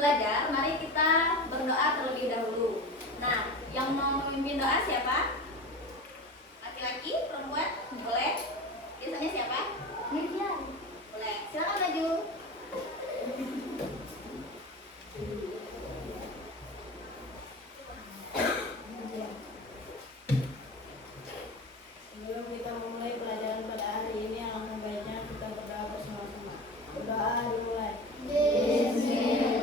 belajar, mari kita berdoa terlebih dahulu. Nah, yang mau memimpin doa siapa? Laki-laki, perempuan? Boleh? Biasanya siapa? Boleh. Silakan maju. Sebelum kita memulai pelajaran pada hari ini, alangkah baiknya kita berdoa bersama-sama. Berdoa dimulai. Bismillahirrahmanirrahim.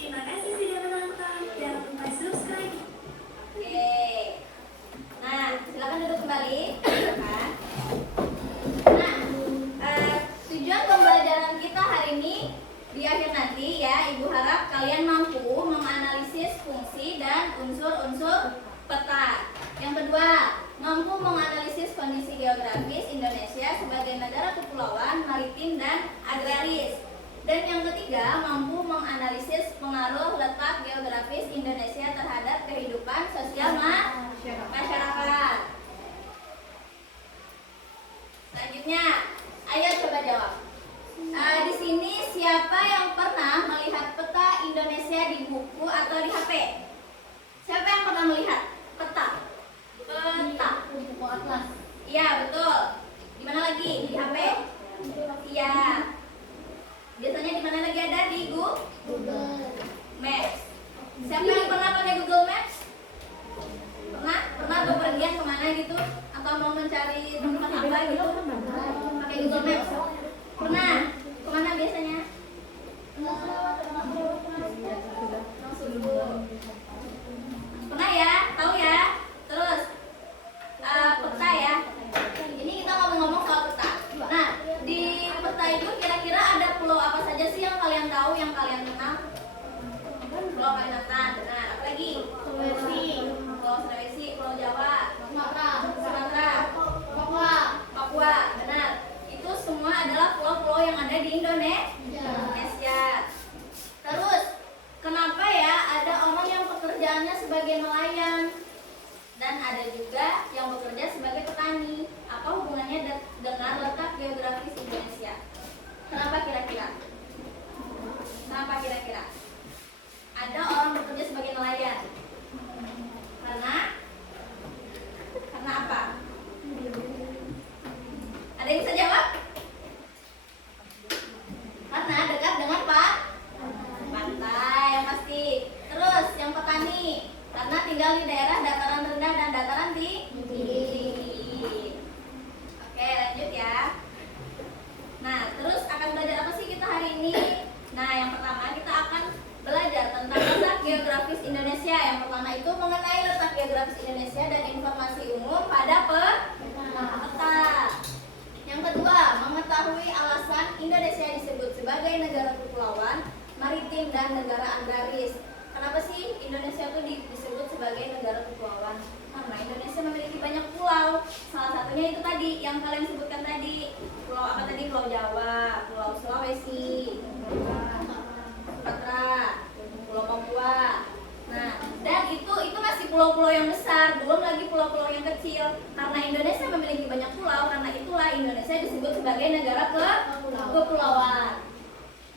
Terima kasih sudah menonton. Jangan lupa subscribe. Oke. Nah, silakan duduk kembali. Silakan. Nah, tujuan pembelajaran kita hari ini di akhir nanti ya, Ibu harap kalian mampu menganalisis fungsi dan unsur-unsur peta. Yang kedua, mampu menganalisis kondisi geografis Indonesia sebagai negara kepulauan, maritim, dan agraris. Dan yang ketiga, mampu menganalisis pengaruh letak geografis Indonesia terhadap kehidupan sosial masyarakat. Selanjutnya, ayo coba jawab. Di sini siapa yang pernah melihat peta Indonesia di buku atau di HP? Siapa yang pernah melihat peta? Peta. Buku atlas. Iya, betul. Di mana lagi? Di HP? Iya. Biasanya di mana lagi ada? Di Google. Maps. Siapa yang pernah pakai Google Maps? Pernah? Pernah bepergian kemana gitu? Atau mau mencari tempat apa gitu? Pakai Google Maps? Pernah? Kemana biasanya? Langsung dulu. Pernah ya? Tahu ya? Terus peta ya. Ini kita ngomong-ngomong soal peta. Nah, di peta itu kira-kira ada pulau apa saja sih yang kalian tahu, yang kalian kenal? Pulau Kalimantan, benar. Apa lagi? Sulawesi. Pulau Sulawesi, Pulau Jawa, Sumatera. Papua, Papua, benar. Itu semua adalah pulau-pulau yang ada di Indonesia. Terus, kenapa ya ada orang yang pekerjaannya sebagai nelayan dan ada juga yang bekerja sebagai petani? Apa hubungannya dengan letak geografis Indonesia? Kenapa kira-kira? Kenapa kira-kira? Ada orang bekerja sebagai nelayan. Karena apa? Ada yang bisa jawab? Karena dekat dengan pantai yang pasti. Terus yang petani, karena tinggal di daerah dataran rendah dan dataran tinggi. Oke, lanjut ya. Nah, terus akan belajar apa sih kita hari ini? Nah, yang pertama kita akan belajar tentang letak geografis Indonesia. Yang pertama itu mengenai letak geografis Indonesia dan informasi umum pada peta. Yang kedua, mengetahui alasan Indonesia disebut sebagai negara kepulauan, maritim, dan negara agraris. Kenapa sih Indonesia itu disebut sebagai negara kepulauan? Karena Indonesia memiliki banyak pulau. Salah satunya itu tadi yang kalian sebutkan tadi. Pulau apa tadi? Pulau Jawa, Pulau Sulawesi, Sumatera, Pulau Papua. Nah, dan itu masih pulau-pulau yang besar, belum lagi pulau-pulau yang kecil. Karena Indonesia memiliki banyak pulau, karena itulah Indonesia disebut sebagai negara kepulauan.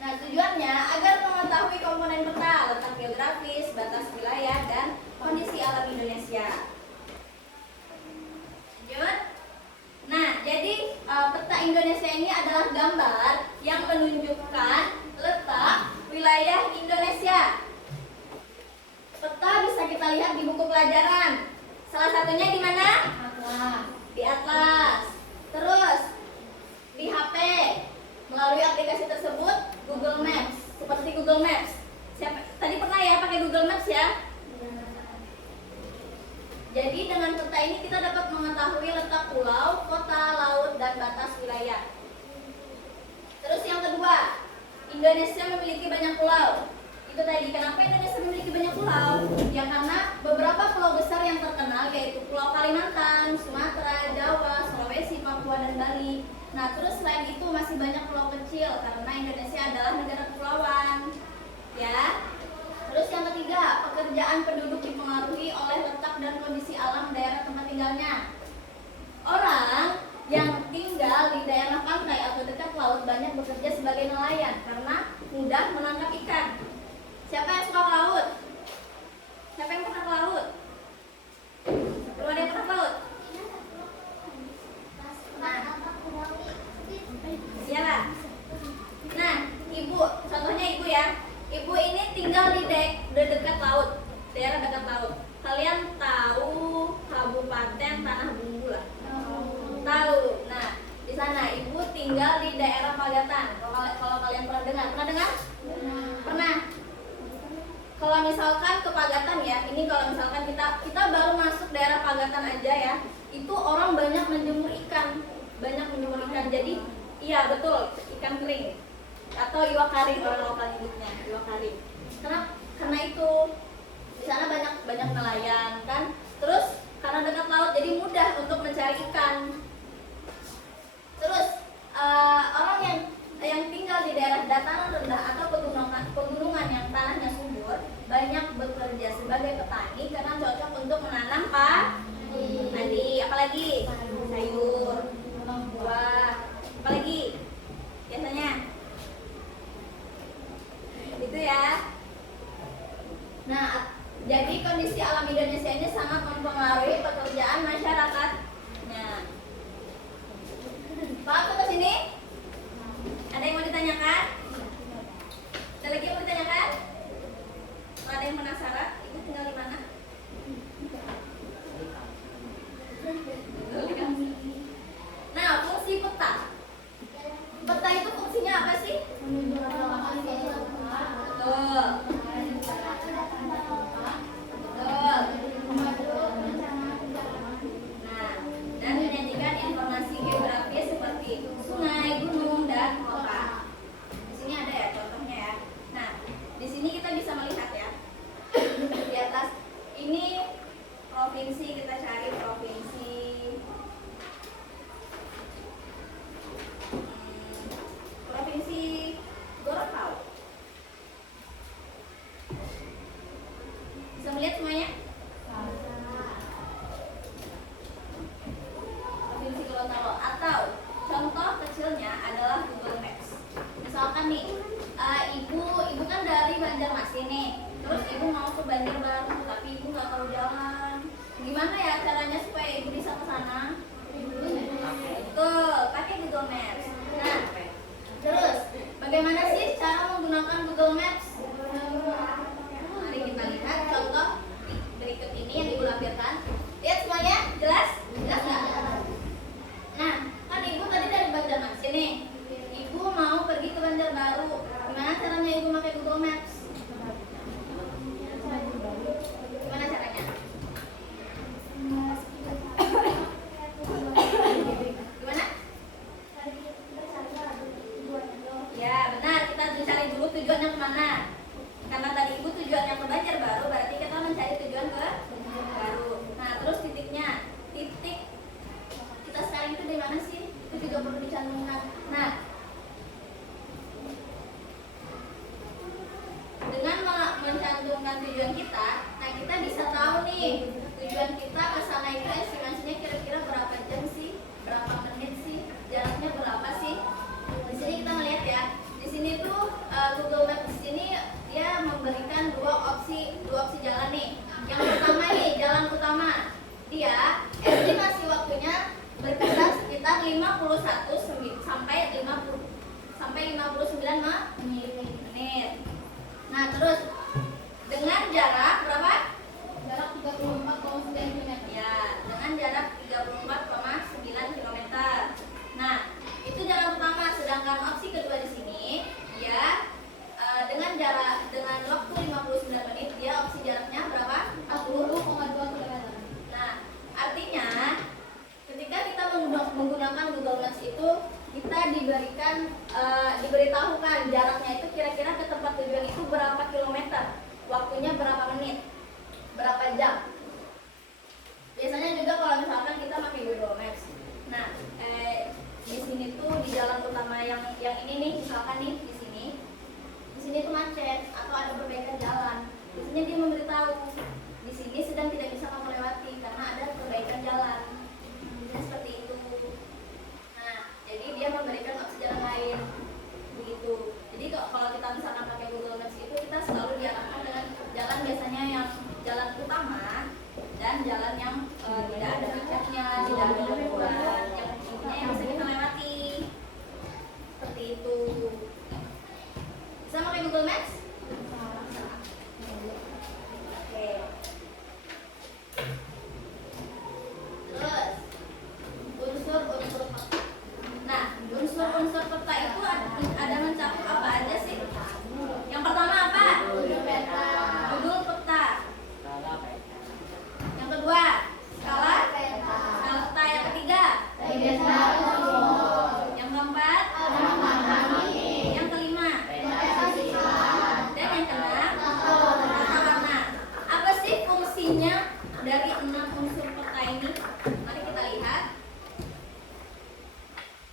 Nah, tujuannya agar mengetahui komponen peta, letak geografis, batas wilayah, dan kondisi alam Indonesia. Lanjut. Nah, jadi peta Indonesia ini adalah gambar yang menunjukkan letak wilayah Indonesia. Peta bisa kita lihat di buku pelajaran. Salah satunya di mana? Di atlas. Terus di HP melalui aplikasi tersebut Google Maps, seperti Google Maps. Tadi pernah ya pakai Google Maps ya? Jadi dengan peta ini kita dapat mengetahui letak pulau, kota, laut, dan batas wilayah. Terus yang kedua, Indonesia memiliki banyak pulau. Itu tadi, kenapa Indonesia memiliki banyak pulau? Ya karena beberapa pulau besar yang terkenal yaitu Pulau Kalimantan, Sumatera, Jawa, Sulawesi, Papua, dan Bali. Nah, terus selain itu masih banyak pulau kecil karena Indonesia adalah negara kepulauan. Ya. Terus yang ketiga, pekerjaan penduduk dipengaruhi oleh letak dan kondisi alam daerah tempat tinggalnya. Orang yang tinggal di daerah pantai atau banyak bekerja sebagai nelayan karena mudah menangkap ikan. Siapa yang suka ke laut? Siapa yang pernah ke laut? Belum ada yang pernah ke laut? Nah, iyalah. Nah, ibu, contohnya ibu ya. Ibu ini tinggal di dekat laut, daerah dekat laut. Kalian tahu Kabupaten Tanah Bumbu lah? Tahu. Nah, di sana ibu tinggal di daerah Pagatan. Kalau kalian pernah dengar? Pernah. Kalau misalkan ke Pagatan ya, ini kalau misalkan kita baru masuk daerah Pagatan aja ya, itu orang banyak menjemur ikan, Jadi, iya betul, ikan kering atau iwak kari orang lokal nyebutnya, iwak kari. Karena itu di sana banyak nelayan kan. Terus karena dekat laut jadi mudah untuk mencari ikan. Terus orang yang tinggal di daerah dataran rendah atau pegunungan yang tanahnya subur banyak bekerja sebagai petani karena cocok untuk menanam padi, apalagi sayur, buah, apalagi biasanya itu ya. Nah, jadi kondisi alam Indonesia ini sangat mempengaruhi pekerjaan masyarakatnya. Paham ke sini? Ada yang mau ditanyakan? Ada lagi yang mau ditanyakan? Kalau ada yang penasaran, ibu tinggal di mana? Nah, fungsi peta. Peta itu fungsinya apa sih? Betul. Nah, dan menyajikan informasi geografis seperti sungai, gunung, dan kota. Di sini ada ya contohnya ya. Nah, di sini kita bisa melihat ya. Di atas ini provinsi, kita cari provinsi. Provinsi Gorontalo. Bisa melihat semuanya? Provinsi Gorontalo, atau contoh kecilnya adalah Google Maps. Misalkan nih, ibu kan dari Banjarmasin nih, terus ibu mau ke Banjarbaru, tapi ibu nggak tahu jalan. Gimana ya caranya supaya ibu bisa ke sana? Betul, pakai Google Maps. Nah, terus bagaimana sih cara menggunakan Google Maps? Mari kita lihat contoh berikut ini yang ibu lampirkan. Lihat semuanya, jelas? Jelas nggak? Nah, kan ibu tadi dari Banjarmasin nih. Ibu mau pergi ke Banjarbaru. Gimana caranya ibu pakai Google Maps? Gimana caranya? Gimana? Ya benar, kita mencari dulu tujuannya kemana. Karena tadi ibu tujuannya ke Banjarbaru, berarti kita mencari tujuan ke baru. Nah, terus titiknya, titik kita sekarang itu di mana sih? Itu juga perlu dicantumkan. Nah, dengan mencantumkan tujuan kita, nah kita bisa tahu nih tujuan kita ke sana itu estimasinya kira-kira berapa jam sih, berapa menit sih, jaraknya berapa sih. Di sini kita melihat ya, di sini tuh Google Maps di sini dia memberikan dua opsi jalan nih. Yang pertama nih, jalan utama, dia estimasi waktunya berkisar sekitar 51 sampai 59 menit. Nah, terus dengan jarak berapa? Jarak 34,9 km. Ya, dengan jarak 34,9 km. Nah, itu jalan pertama. Sedangkan opsi kedua di sini, ya dengan waktu 59 menit, dia opsi jaraknya berapa? 40,2 km. Nah, artinya ketika kita menggunakan Google Maps itu, kita diberitahukan jaraknya itu kira-kira ke tempat tujuan itu berapa kilometer, waktunya berapa menit, berapa jam. Biasanya juga kalau misalkan kita pakai Google Maps. Nah, di sini tuh di jalan utama yang ini nih, misalkan nih di sini tuh macet atau ada perbaikan jalan. Biasanya dia memberitahu di sini sedang tidak bisa kamu lewati karena ada perbaikan jalan. Seperti itu. Nah, jadi dia memberikan opsi jalan lain. seperti itu. Bisa pakai Google Maps? Oke. Terus unsur-unsur peta. Nah, unsur-unsur peta itu ada mencakup apa aja sih? Yang pertama apa? Judul peta. Yang kedua, skala peta. Yang ketiga, yang keempat, yang kelima, dan yang keenam, tata warna. Apa sih fungsinya dari 6 unsur peta ini? Mari kita lihat.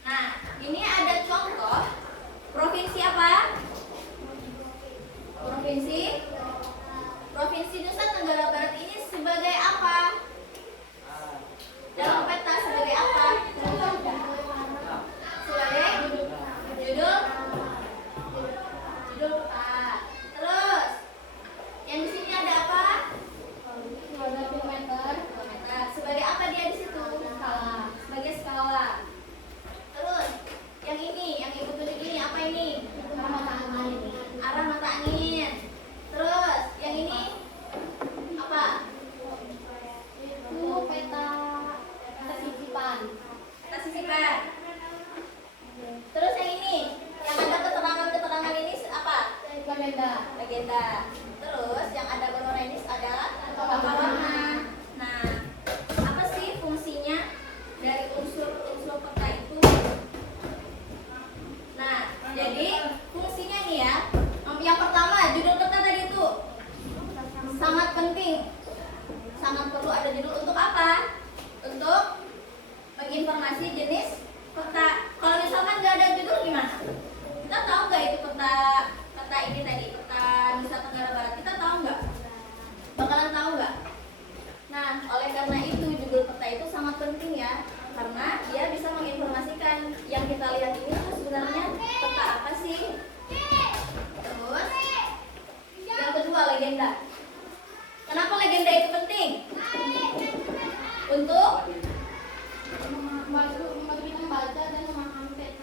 Nah, ini ada contoh provinsi apa? Provinsi Nusa Tenggara Barat ini sebagai apa? Dalam peta sebagai apa? Sebagai judul peta. Terus yang di sini ada apa? Kilometer. Sebagai apa dia di situ? Sebagai skala. Terus yang ini, yang ibu tunjuk ini apa ini? Arah mata angin. Terus yang ini apa? Itu peta sisipan. Terus yang ini, yang ada keterangan ini apa? Legenda. Terus yang ada berwarna ini adalah tata warna. Nah, apa sih fungsinya dari unsur-unsur peta itu? Nah, jadi fungsinya nih ya. Yang pertama, judul peta tadi itu sangat penting. Sangat perlu ada judul untuk apa? Untuk menginformasi jenis peta. Kalau misalkan nggak ada judul gimana? Kita tahu nggak itu peta ini tadi, peta Nusa Tenggara Barat? Kita tahu nggak? Bakalan tahu nggak? Nah, oleh karena itu judul peta itu sangat penting ya, karena dia bisa menginformasikan yang kita lihat ini tuh sebenarnya peta apa sih? Terus yang kedua, legenda. Kenapa legenda itu penting? Untuk membantu kita membaca dan memahami peta.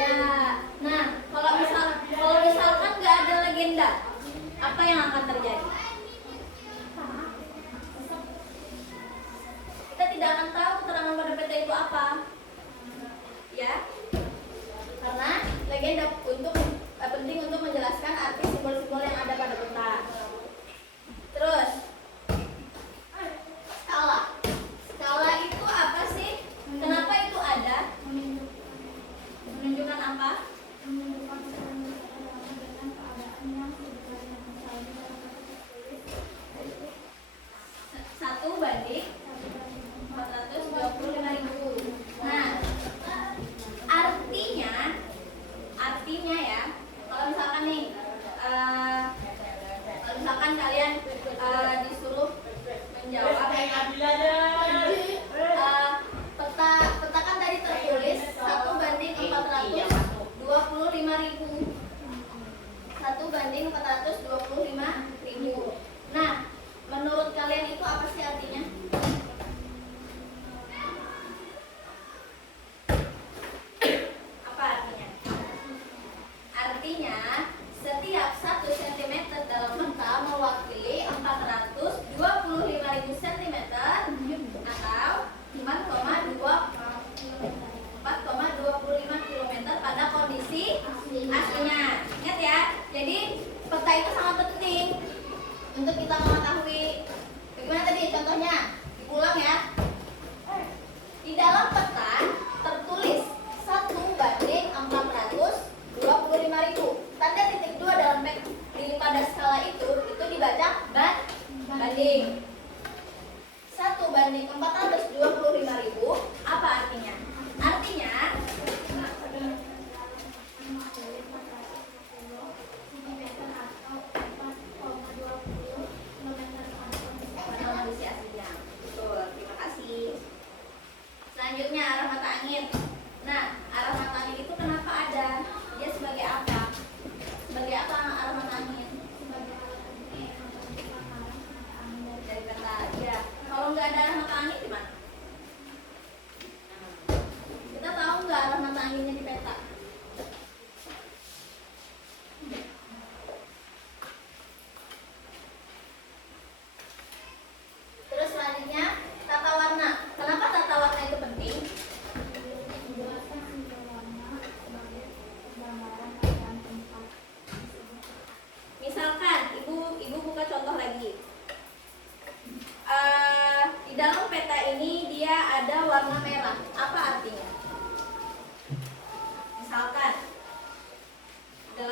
ya. Nah, kalau misalkan nggak ada legenda, apa yang akan terjadi? Kita tidak akan tahu keterangan pada peta itu apa, ya. Karena legenda penting untuk menjelaskan arti simbol-simbol yang ada pada peta. Terus skala itu apa sih? Kenapa itu ada? Menunjukkan apa? Satu banding 425.000. Nah, artinya ya, kalau misalkan nih, kalau misalkan kalian disuruh menjawab peta kan tadi tertulis 1/425.000. 1/425.000. Nah, menurut kalian itu apa sih artinya?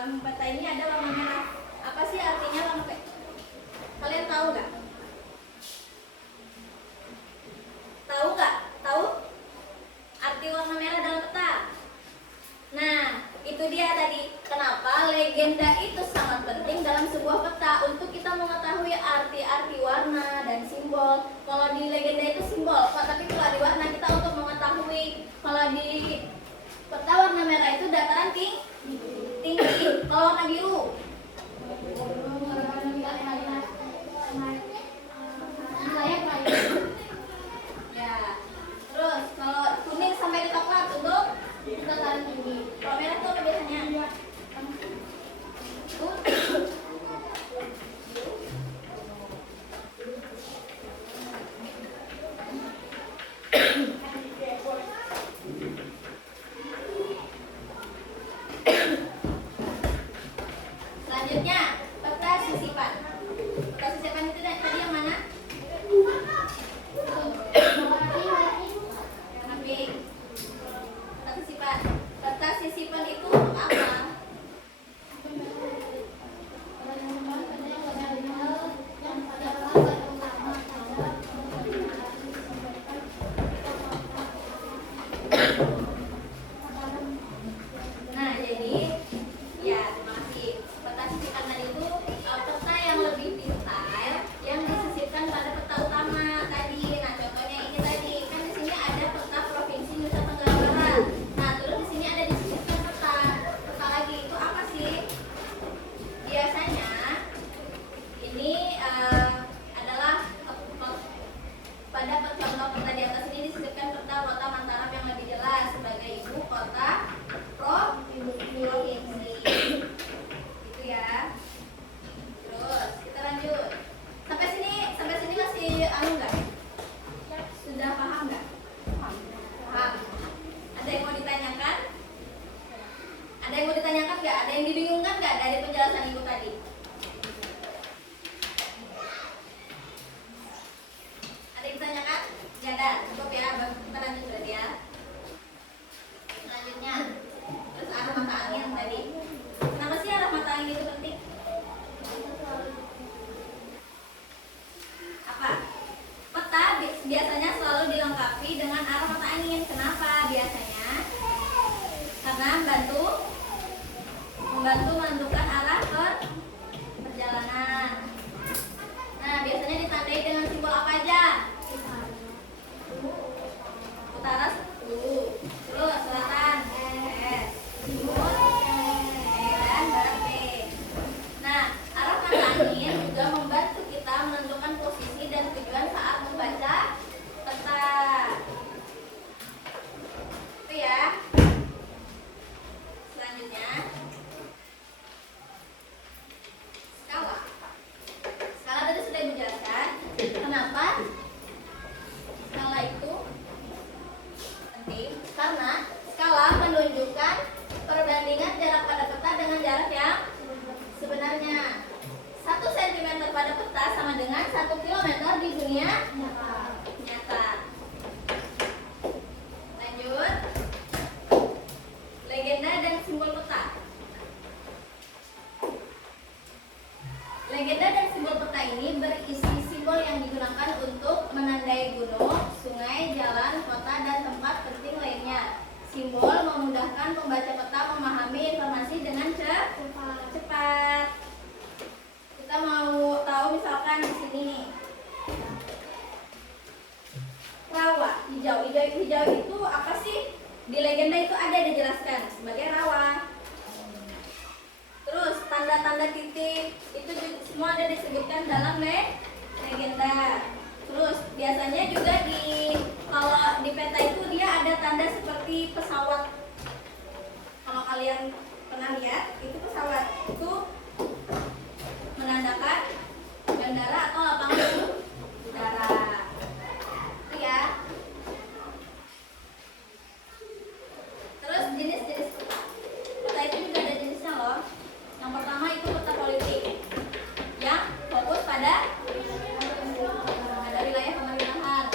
dalam peta ini ada warna merah. Apa sih artinya warna merah? Kalian tahu nggak? Tahu nggak? Tahu arti warna merah dalam peta? Nah, itu dia tadi. Kenapa legenda itu sangat penting dalam sebuah peta untuk kita mengetahui arti-arti warna dan simbol. Kalau di legenda itu simbol, tapi kalau di warna kita untuk mengetahui. Kalau di peta warna merah itu dataran tinggi. Kalau warna biru ya. Terus kalau kuning sampai di coklat untuk dataran tinggi. Kalau merah itu apa biasanya? Selanjutnya, peta sisipan. Peta sisipan itu tadi yang mana? Pink. Peta sisipan. Peta sisipan itu untuk apa? Nah, jadi ya, terima kasih. Peta sisipan tadi itu peta yang lebih detail yang disisipkan pada peta utama tadi. Nah, contohnya ini tadi kan di sini ada peta provinsi Nusa Tenggara Barat. Nah, terus di sini ada disisipkan peta lagi. Itu apa sih? Biasanya ini adalah pada contoh peta di atas ini disisipkan peta kota Mataram yang lebih jelas sebagai ibu kota provinsi. Gitu ya. Terus kita lanjut. Sampai sini masih nggak? Sudah paham nggak? Paham. Ada yang mau ditanyakan? Ada yang mau ditanyakan nggak? Ada yang dibingungkan nggak dari penjelasan ibu tadi? Ada yang ditanyakan? Nggak ada. Cukup ya. Kita lanjut berarti ya. Selanjutnya, terus arah mata angin tadi. Kenapa sih arah mata angin itu penting? Apa? Peta biasanya selalu dilengkapi dengan arah mata angin. Kenapa biasanya? Karena membantu menentukan arah perjalanan. Nah, biasanya ditandai dengan simbol apa aja? Utara 10, terus selatan S, timur E, dan barat B. Nah, arah mata angin juga membantu kita menentukan posisi dan tujuan saat membaca peta. Itu ya. Selanjutnya, skala. Skala tadi sudah dijelaskan. Kenapa skala itu penting? Karena skala menunjukkan perbandingan jarak pada peta dengan jarak yang sebenarnya. 1 cm pada peta sama dengan 1 km di dunia nyata. Lanjut. Legenda dan simbol peta. Legenda dan simbol peta ini berisi simbol yang digunakan untuk menandai gunung, sungai, jalan, kota, dan tempat penting lainnya. Simbol memudahkan pembaca peta memahami informasi dengan cepat. Kita mau tahu misalkan di sini rawa hijau. Hijau itu apa sih? Di legenda itu ada dijelaskan sebagai rawa. Terus tanda-tanda titik itu semua ada disebutkan dalam legenda. Terus biasanya juga kalau di peta itu dia ada tanda seperti pesawat. Kalau kalian pernah lihat, itu pesawat itu menandakan bandara atau lapangan udara. Itu ya. Terus jenis-jenis peta. Peta itu juga ada jenisnya loh. Yang pertama itu peta politik, yang fokus pada wilayah pemerintahan.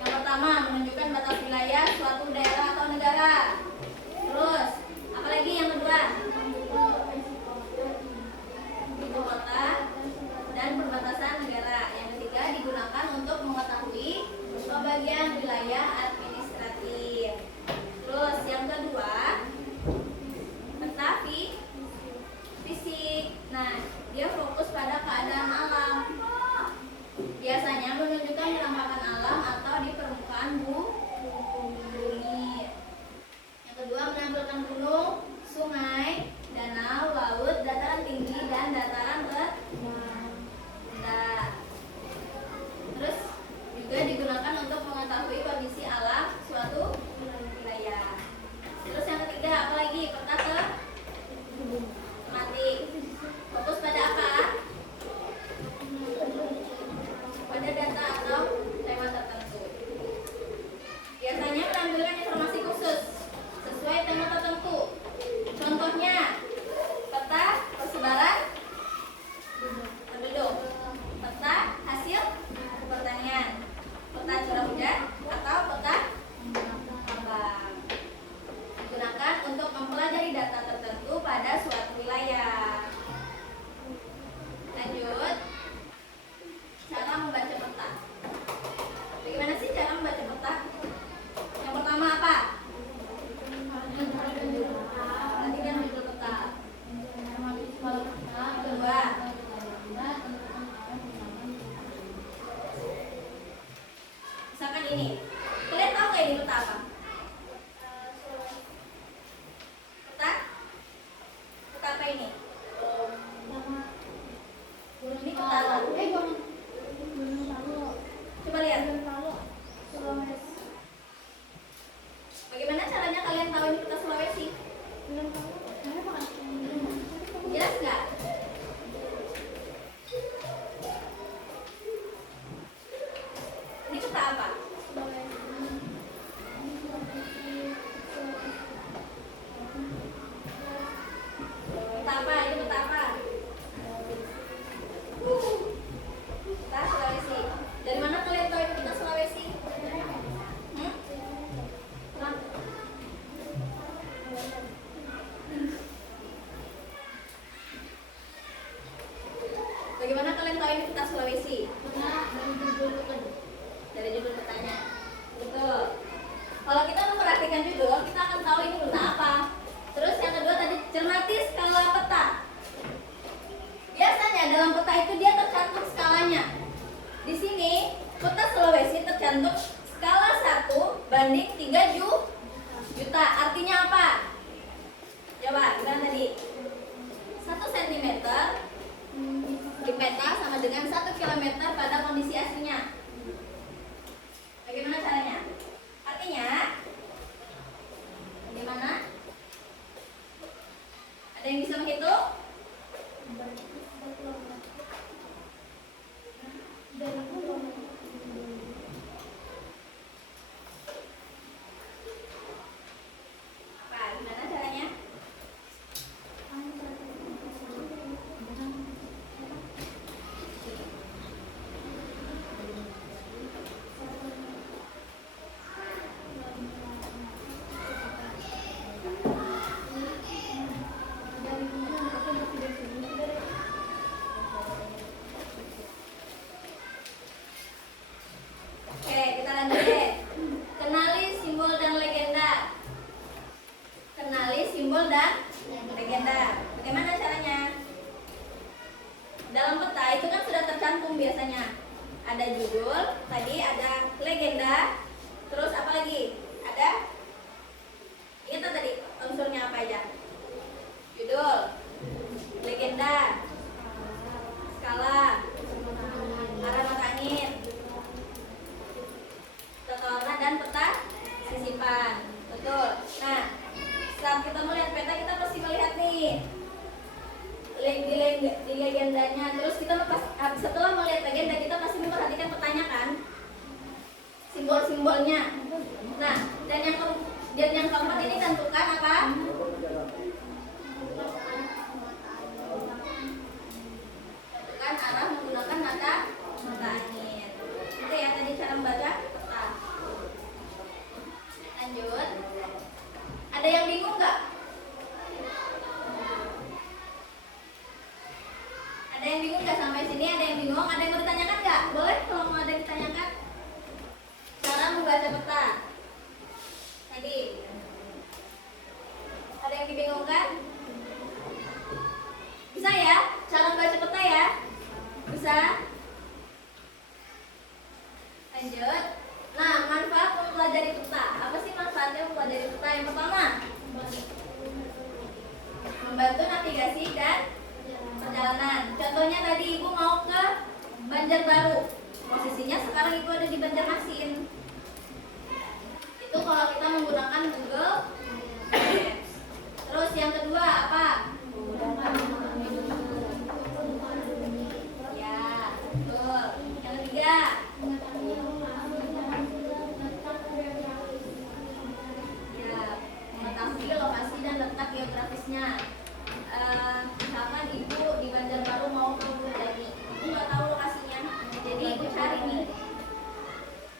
Yang pertama menunjukkan batas wilayah suatu daerah atau negara. Terus, apalagi yang kedua? ini peta Sulawesi? Dari judul petanya. Betul. Kalau kita memperhatikan judul, kita akan tahu ini peta apa. Terus yang kedua tadi, cermati skala peta. Biasanya dalam peta itu dia tercantum skalanya. Di sini peta Sulawesi tercantum skala 1 banding 3 juta. Artinya apa? Coba, gimana tadi? 1 cm di peta sama dengan 1 km pada kondisi aslinya. Bagaimana caranya? Artinya, bagaimana? Ada yang bisa menghitung? Apa? Gimana caranya? Oke, kita lanjut deh. Kenali simbol dan legenda. Kenali simbol dan legenda. Bagaimana caranya? Dalam peta itu kan sudah tercantum biasanya. Ada judul, tadi ada legenda, terus apa lagi? Ada? Ingat tadi unsurnya apa aja? Judul, legenda, skala, arah mata angin, tata warna dan peta sisipan. Betul. Nah, saat kita melihat peta kita pasti melihat nih di legendanya. Terus kita setelah melihat legenda kita pasti memperhatikan petanya kan, simbol-simbolnya. Nah, dan yang keempat ini tentukan apa? Tentukan arah menggunakan mata angin. Itu ya tadi cara membaca peta. Lanjut. Ada yang bingung nggak? Ada yang bingung nggak sampai sini? Ada yang bingung? Ada yang mau ditanyakan nggak? Boleh kalau mau ada yang ditanyakan. Cara membaca peta. Tadi. Ada yang dibingungkan? Bisa ya? Cara membaca peta ya? Bisa? Lanjut. Nah, manfaat mempelajari peta. Apa sih manfaatnya mempelajari peta? Yang pertama, membantu navigasi dan perjalanan. Contohnya tadi ibu mau ke Banjarbaru. Posisinya sekarang ibu ada di Banjarmasin. Itu kalau kita menggunakan Google Maps. Terus yang kedua apa? Ya, betul. Yang ketiga, ya, mengetahui lokasi dan letak geografisnya. Misalkan ibu di Banjarbaru mau ke Bojani, ibu nggak tahu lokasinya, jadi ibu cari nih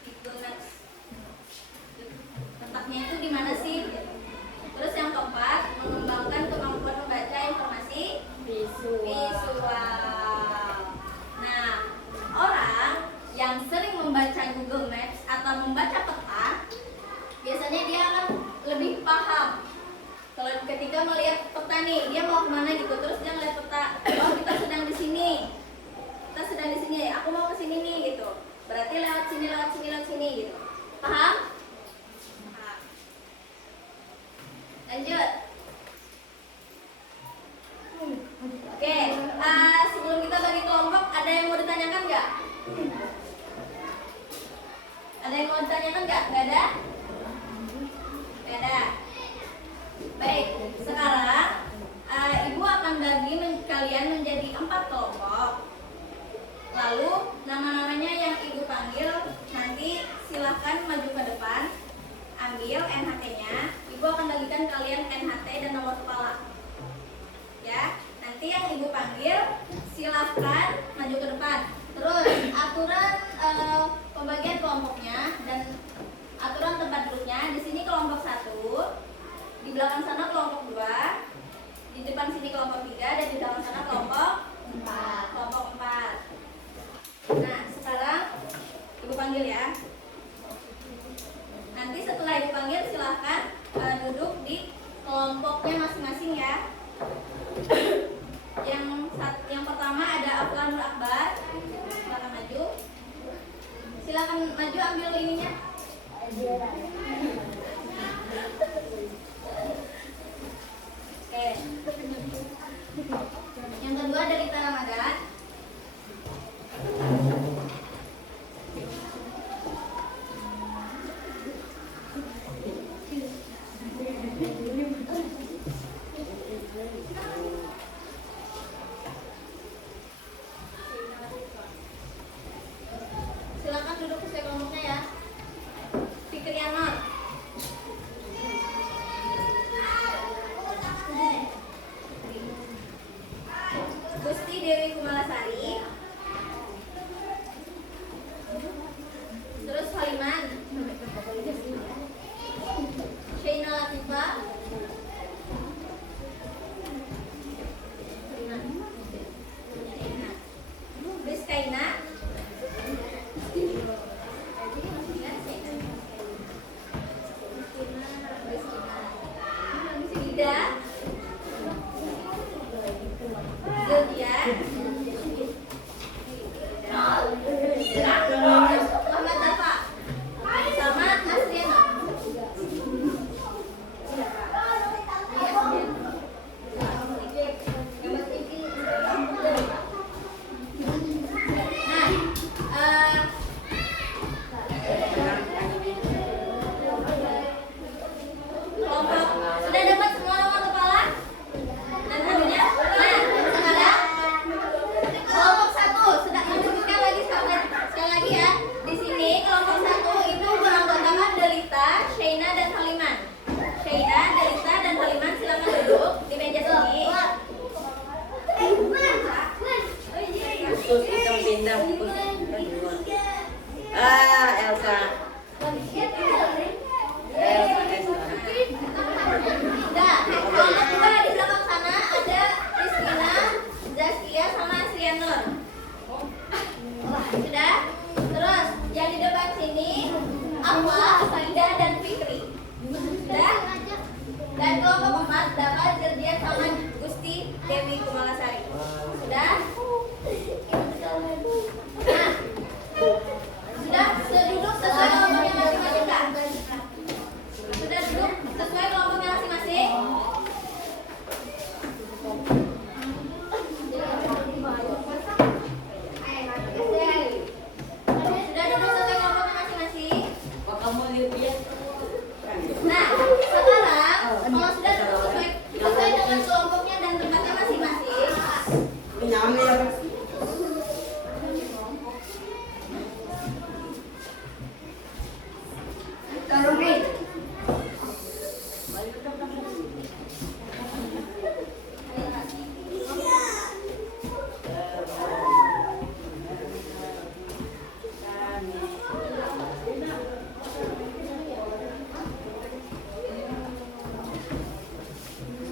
di Google Maps. Letaknya itu di mana sih? Terus yang keempat, mengembangkan kemampuan membaca informasi visual. Nah, orang yang sering membaca Google Maps atau membaca peta, biasanya dia akan lebih paham. Kalau ketika melihat peta nih, dia mau kemana gitu, terus dia ngeliat peta, oh kita sedang di sini, aku mau ke sini nih gitu. Berarti lewat sini gitu. Paham? Paham. Lanjut. Oke, sebelum kita bagi kelompok, ada yang mau ditanyakan nggak? Ada yang mau ditanyakan nggak? Nggak ada? Nggak ada. Baik, sekarang ibu akan bagi kalian menjadi 4 kelompok. Lalu nama-namanya yang ibu panggil nanti silahkan maju ke depan, ambil NHT-nya. Ibu akan bagikan kalian NHT dan nomor kepala. Ya, nanti yang ibu panggil silahkan maju ke depan. Terus aturan pembagian kelompoknya dan aturan tempat duduknya. Di sini kelompok 1, di belakang sana kelompok 2, di depan sini kelompok 3, dan di belakang sana kelompok 4. kelompoknya masing-masing ya. Yang pertama ada Aflanul Akbar. Silakan maju. Silakan maju ambil ininya. Oke. Yang kedua dari Ramadan. Silakan duduk sesuai kelompoknya ya. Fikrianor. Gusti Dewi Kumalasari. Terus Haliman. Shaina Latifa. Rizkaina. Ida. Zildian. Muhammad Dafa. Sama Asriano. Kelompok sudah dapat semua nomor kepala dan anunya. Nah, sekarang kelompok 1 sudah disebutkan lagi sekali lagi ya. Di sini kelompok 1 itu beranggotakan Delita, Shaina dan Haliman. Shaina, Delita dan Haliman silakan duduk di meja sini. Khusus hitam pindah Elsa. Nah, kelompok 2 di belakang sana ada Rizkina, Zaskia sama Asrianur. Sudah? Terus yang di depan sini Aqua, Saida dan Fikri. Sudah? Dan kelompok 4 dapat Zildian sama Gusti Dewi Kumalasari. Sudah? Nah, sudah duduk sesuai kelompoknya masing-masing Kak? Sudah duduk sesuai kelompoknya masing-masing? Sudah duduk sesuai kelompoknya masing-masing? Kok kamu lihat? Nah, sekarang kalau sudah duduk sesuai dengan kelompoknya dan tempatnya masing-masing, Nyampe ya.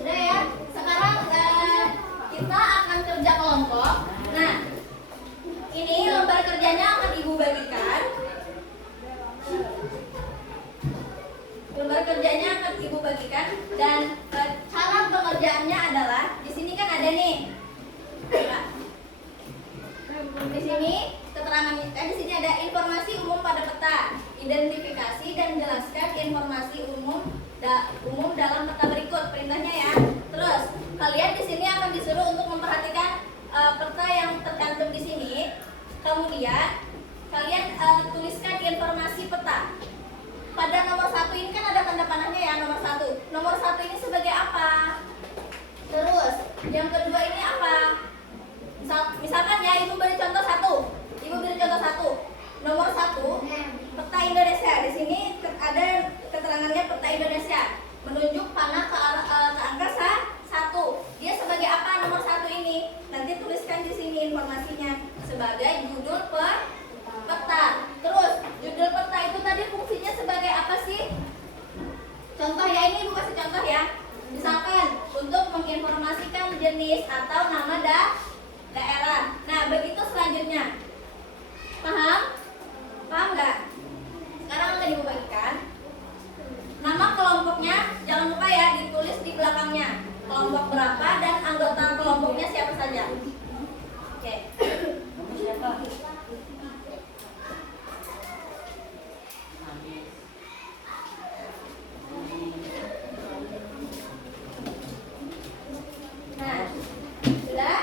sudah ya. Sekarang kita akan kerja kelompok. Nah, ini lembar kerjanya akan Ibu bagikan. Lembar kerjanya akan Ibu bagikan dan cara pengerjaannya adalah di sini kan ada nih. Di sini keterangan di sini ada informasi umum pada peta, identifikasi dan jelaskan informasi umum dalam peta berikut perintahnya ya. Terus kalian di sini akan disuruh untuk memperhatikan peta yang tercantum di sini. Kemudian kalian tuliskan informasi peta. Pada nomor 1 ini kan ada tanda panahnya ya, nomor 1. Nomor 1 ini sebagai apa? Terus yang kedua ini apa? Misalkan ya, Ibu beri contoh 1. Ibu beri contoh 1. Nomor 1 peta Indonesia. Di sini ada keterangannya peta Indonesia. Menunjuk panah ke angkasa 1. Dia sebagai apa nomor 1 ini? Nanti tuliskan di sini informasinya sebagai judul peta. Terus judul peta itu tadi fungsinya sebagai apa sih? Contoh ya, ini Ibu kasih contoh ya. Misalkan untuk menginformasikan jenis atau nama daerah. Nah, begitu selanjutnya. Paham? Paham nggak? Sekarang akan Ibu bagikan. Nama kelompoknya jangan lupa ya ditulis di kelompok berapa dan anggota kelompoknya siapa saja. Oke. Kamu siapa? Nah, sudah?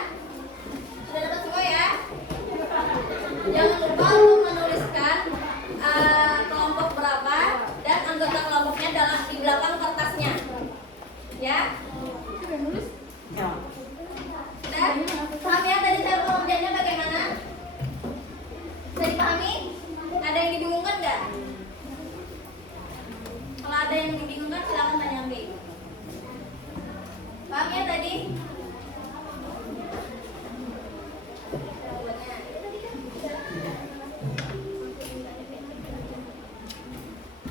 Sudah dapat semua ya? Jangan lupa untuk menuliskan kelompok berapa dan anggota kelompoknya di belakang kertasnya. Ya? Ya. Sudah? Paham ya tadi cara pengerjaannya bagaimana? Bisa dipahami? Ada yang dibingungkan nggak? Kalau ada yang dibingungkan silakan tanya ke Ibu. Paham ya tadi?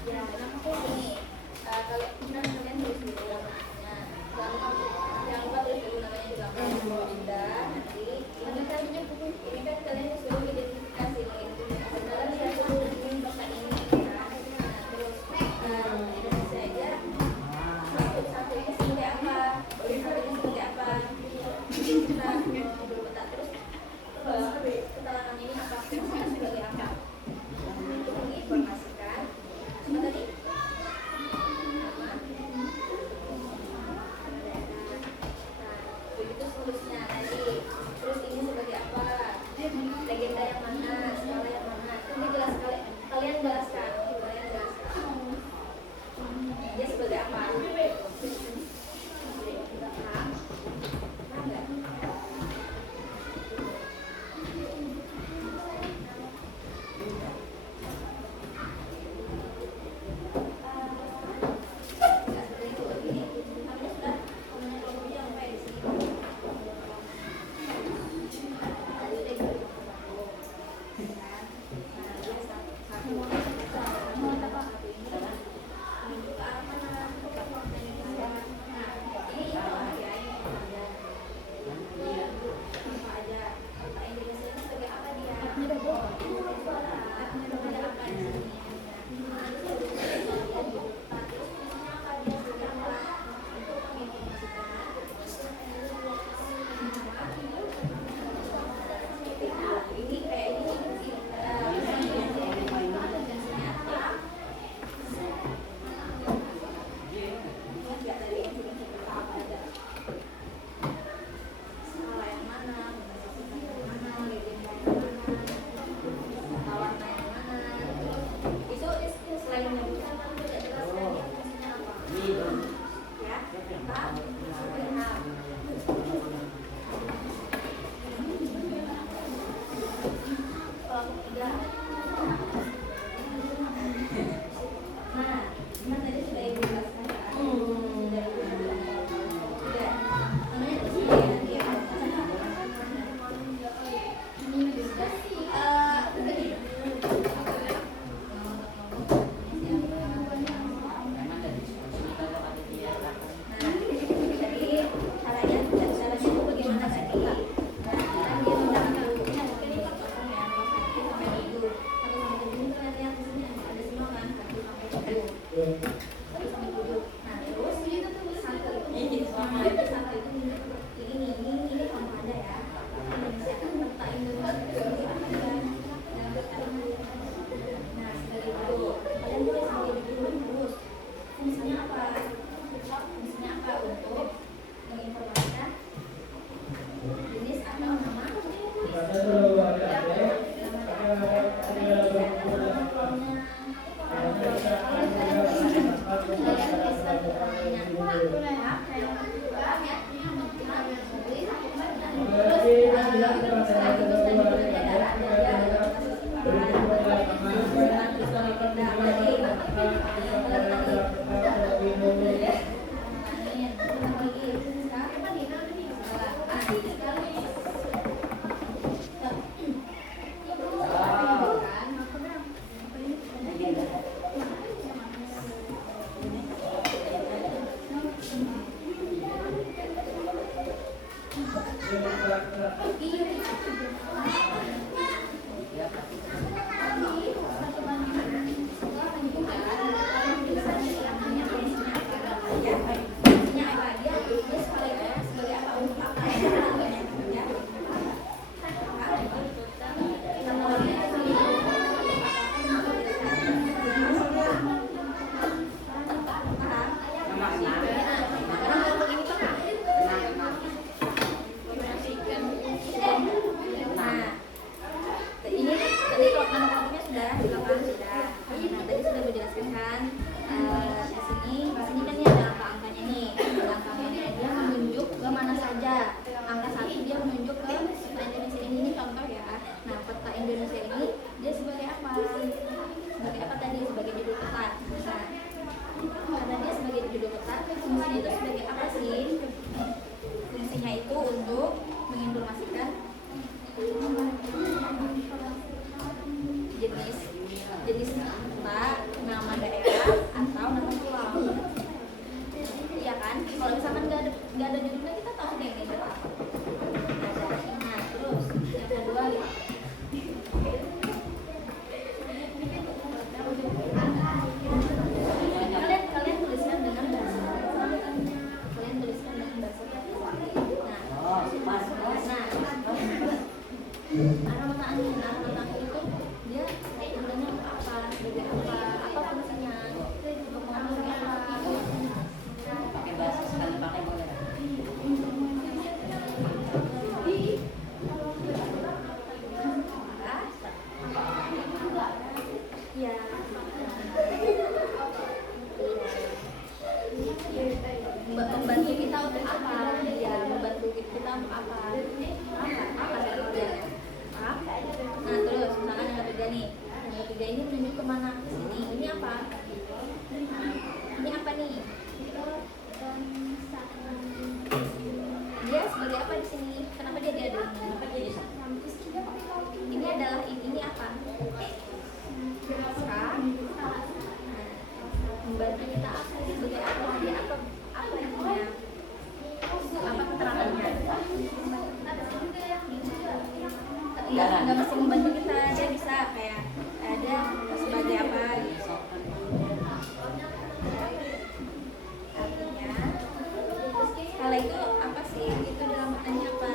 Ya, ini kalau kalian tulis dulu namanya. Jangan lupa tulis dulu namanya juga. Dinda, nanti ini kan kalian disuruh identifikasi nih. Kalian lihat dulu ini bapak ini ya. Nah, terus Indonesia aja. Satu ini sebagai apa? Satu ini sebagai apa? Kita berpeta terus keterangan ini apa? Sebagai apa? Untuk menginformasikan. Apa tadi? Begitu seterusnya tadi. Terus ini sebagai apa? Legenda yang mana? Skala yang mana? Itu jelas sekali. Kalian jelaskan. Dia sebagai apa? Paham? Paham nggak? Iya. aja. Angka 1 dia menunjuk ke peta Indonesia ini contoh ya. Nah, peta Indonesia ini dia sebagai apa? Sebagai apa tadi? Sebagai judul peta. Nah, karena dia sebagai judul peta, fungsinya itu sebagai apa sih? Fungsinya itu untuk menginformasikan jenis peta, nama daerah atau nama pulau. Iya kan? Kalau misalkan nggak ada judulnya, kita tahu deh ini apa. Nah, terus yang kedua kalian tuliskan dengan bahasa. Kalian tuliskan dengan bahasa. Nah, nama itu dia gunanya apa? Sebagai apa fungsinya? Untuk mengandung apa? Pakai bahasa sekali pakai boleh. Ya. Membantu kita untuk apa? Ya, membantu kita untuk apa? Apa tujuannya? Nah, terus misalkan yang ketiga nih. Yang ketiga ini menunjuk kemana? Ke sini. Ini apa? Ini apa nih? Dia sebagai apa di sini? Kenapa dia ada ini? Ini adalah ini apa? Membantu kita apa? Sebagai apa? Dia apa ininya? Apa keterangannya? Nggak mesti membantu kita, dia bisa kayak ada sebagai apa? Artinya skala itu apa sih? Itu dalam pertanyaan apa?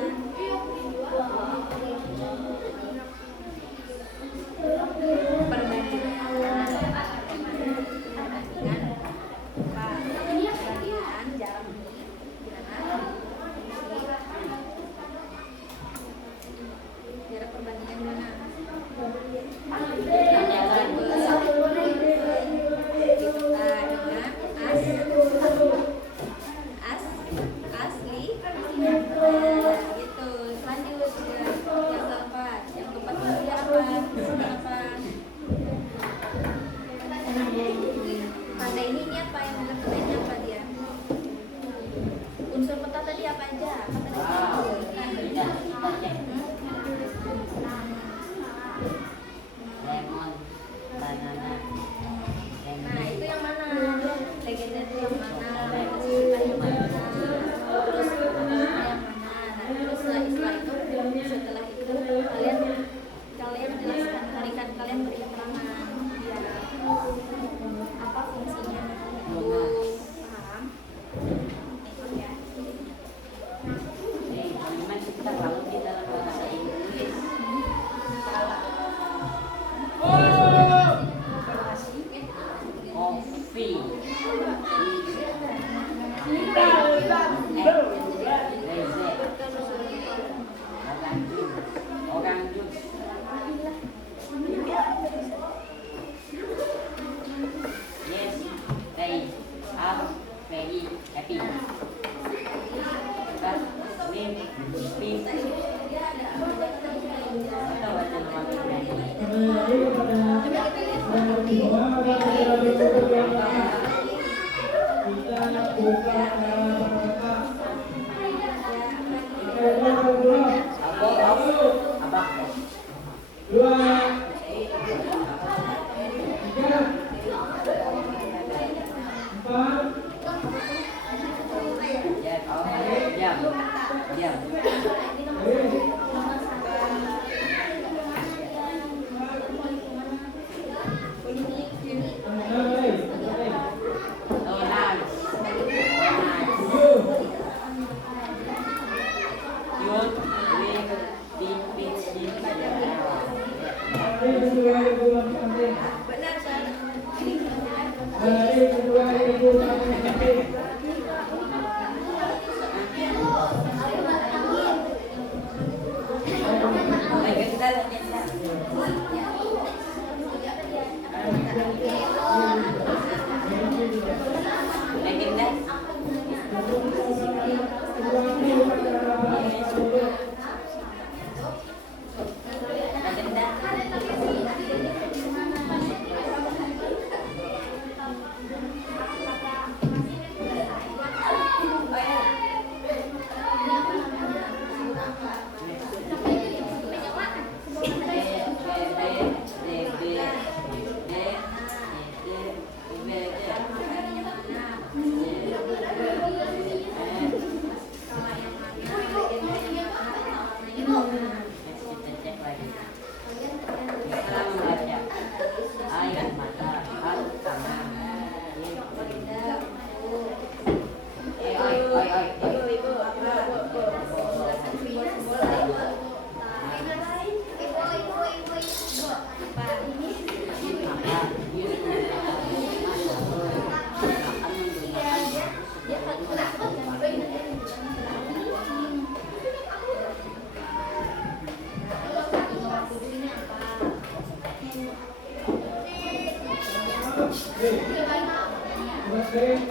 Ingat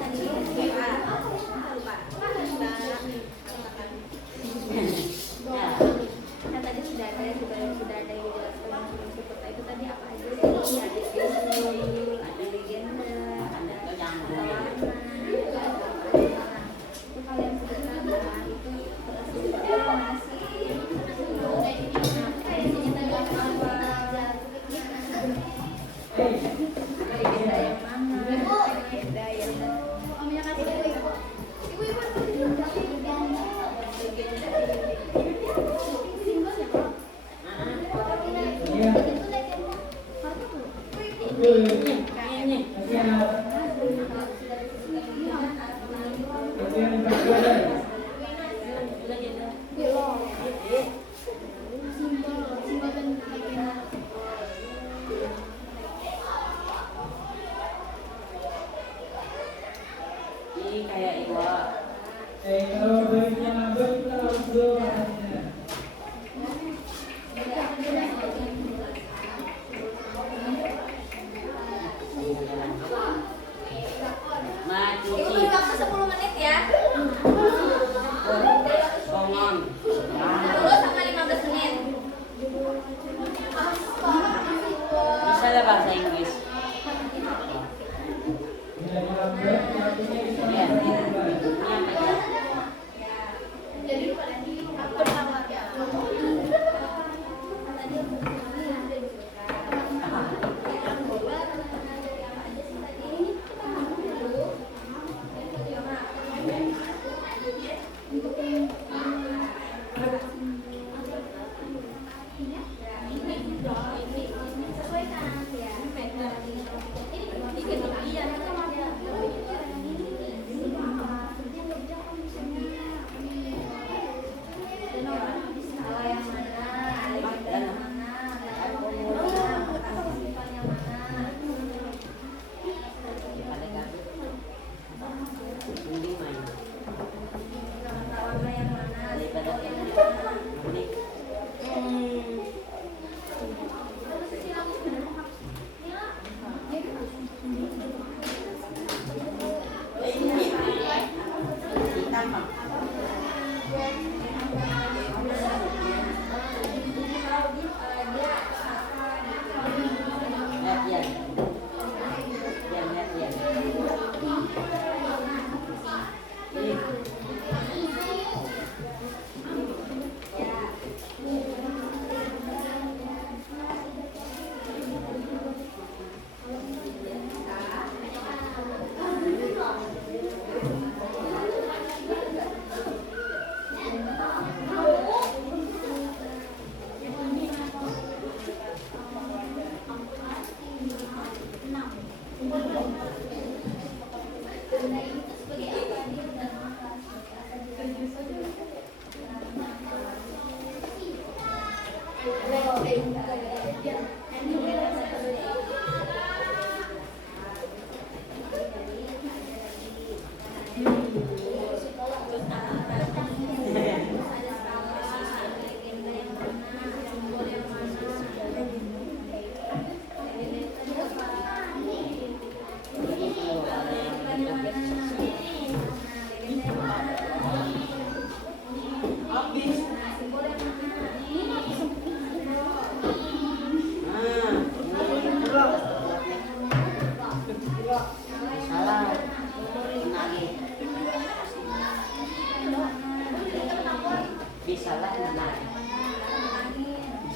tadi lupa. Kan tadi sudah ada yang dijelaskan unsur kota itu tadi apa aja sih? Ada simbol, ada legenda, ada pewarna, itu hal yang sederhana itu mana sih? Nah, di sini tadi apa? Legenda yang mana? Legenda yang omnya kasih ibu. Ini kayak iwa. Kalau bayinya nambah kita harus dua makannya. Mati. Ibu beri waktu 10 menit ya. Songon. 10 sama 15 menit. Bisa lah bahasa Inggris. Bila dilambah, artinya kita Ya. harus Ini berubah. apa ya?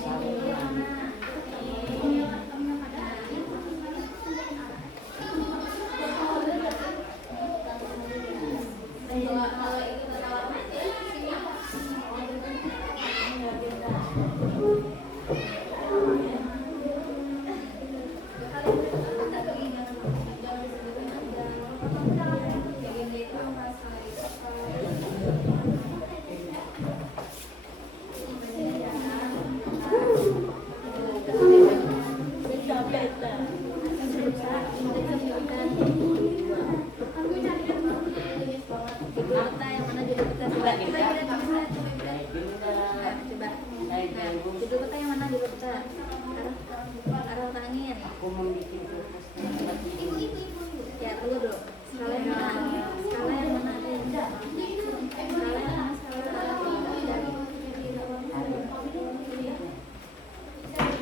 Sampai peta yang mana judul peta? Coba kita lihat coba. Nah, coba. Nah, judul peta yang mana judul peta? Arah angin. Aku membuat kertas. Ya, tunggu dulu. Skala yang mana? Skala yang mana? Skala yang mana?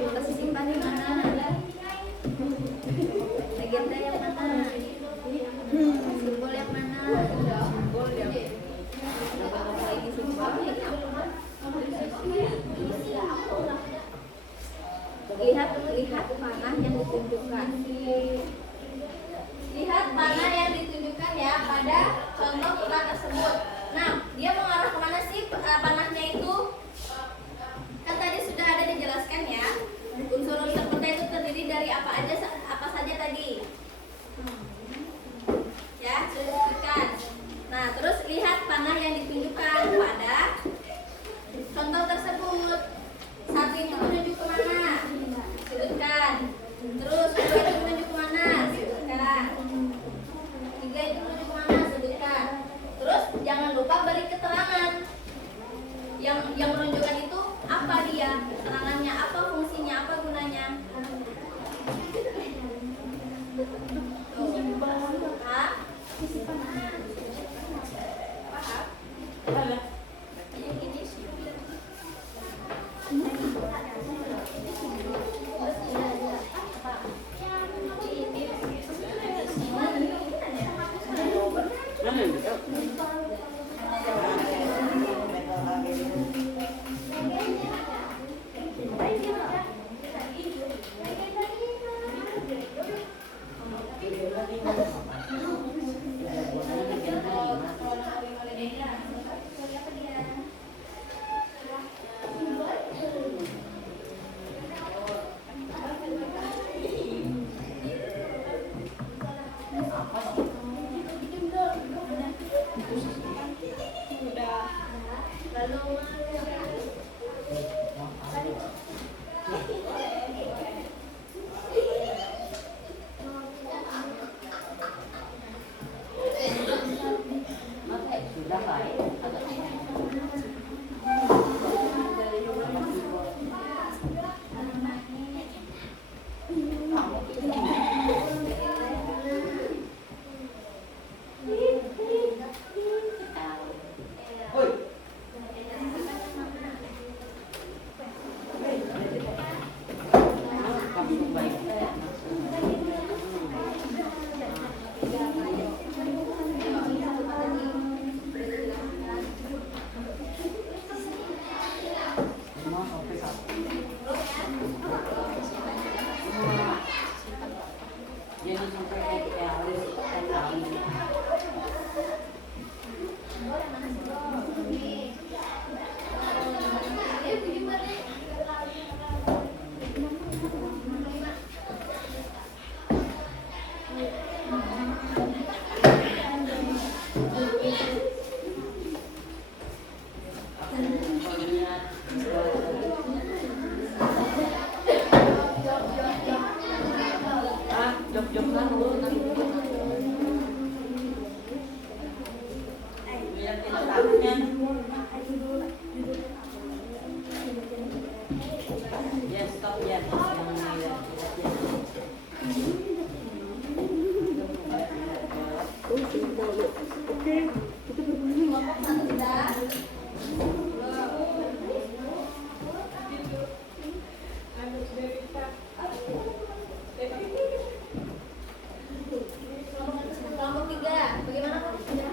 Kita simpan di mana? Legenda yang mana? Simbol yang mana? Simbol yang lagi simbol. Lihat panah yang ditunjukkan. Lihat panah yang ditunjukkan ya pada contoh peta tersebut. Nah, dia mengarah kemana sih panahnya itu? Kan tadi sudah ada dijelaskan ya. Unsur-unsur peta itu terdiri dari apa saja tadi? Ya, sudah disebutkan. Nah, terus lihat panah yang ditunjukkan pada contoh tersebut. Satu itu menuju ke mana? Sebutkan. Terus dua itu menuju ke mana? Sebutkan. Tiga itu menuju ke mana? Sebutkan. Terus jangan lupa beri keterangan. Yang menunjukkan itu apa dia? Keterangannya apa? Fungsinya apa? Gunanya? Hah? Paham? Ini sih. Mana itu? Sudah baik. Yes, stop, yes. Kelompok 3, bagaimana kelompok 3?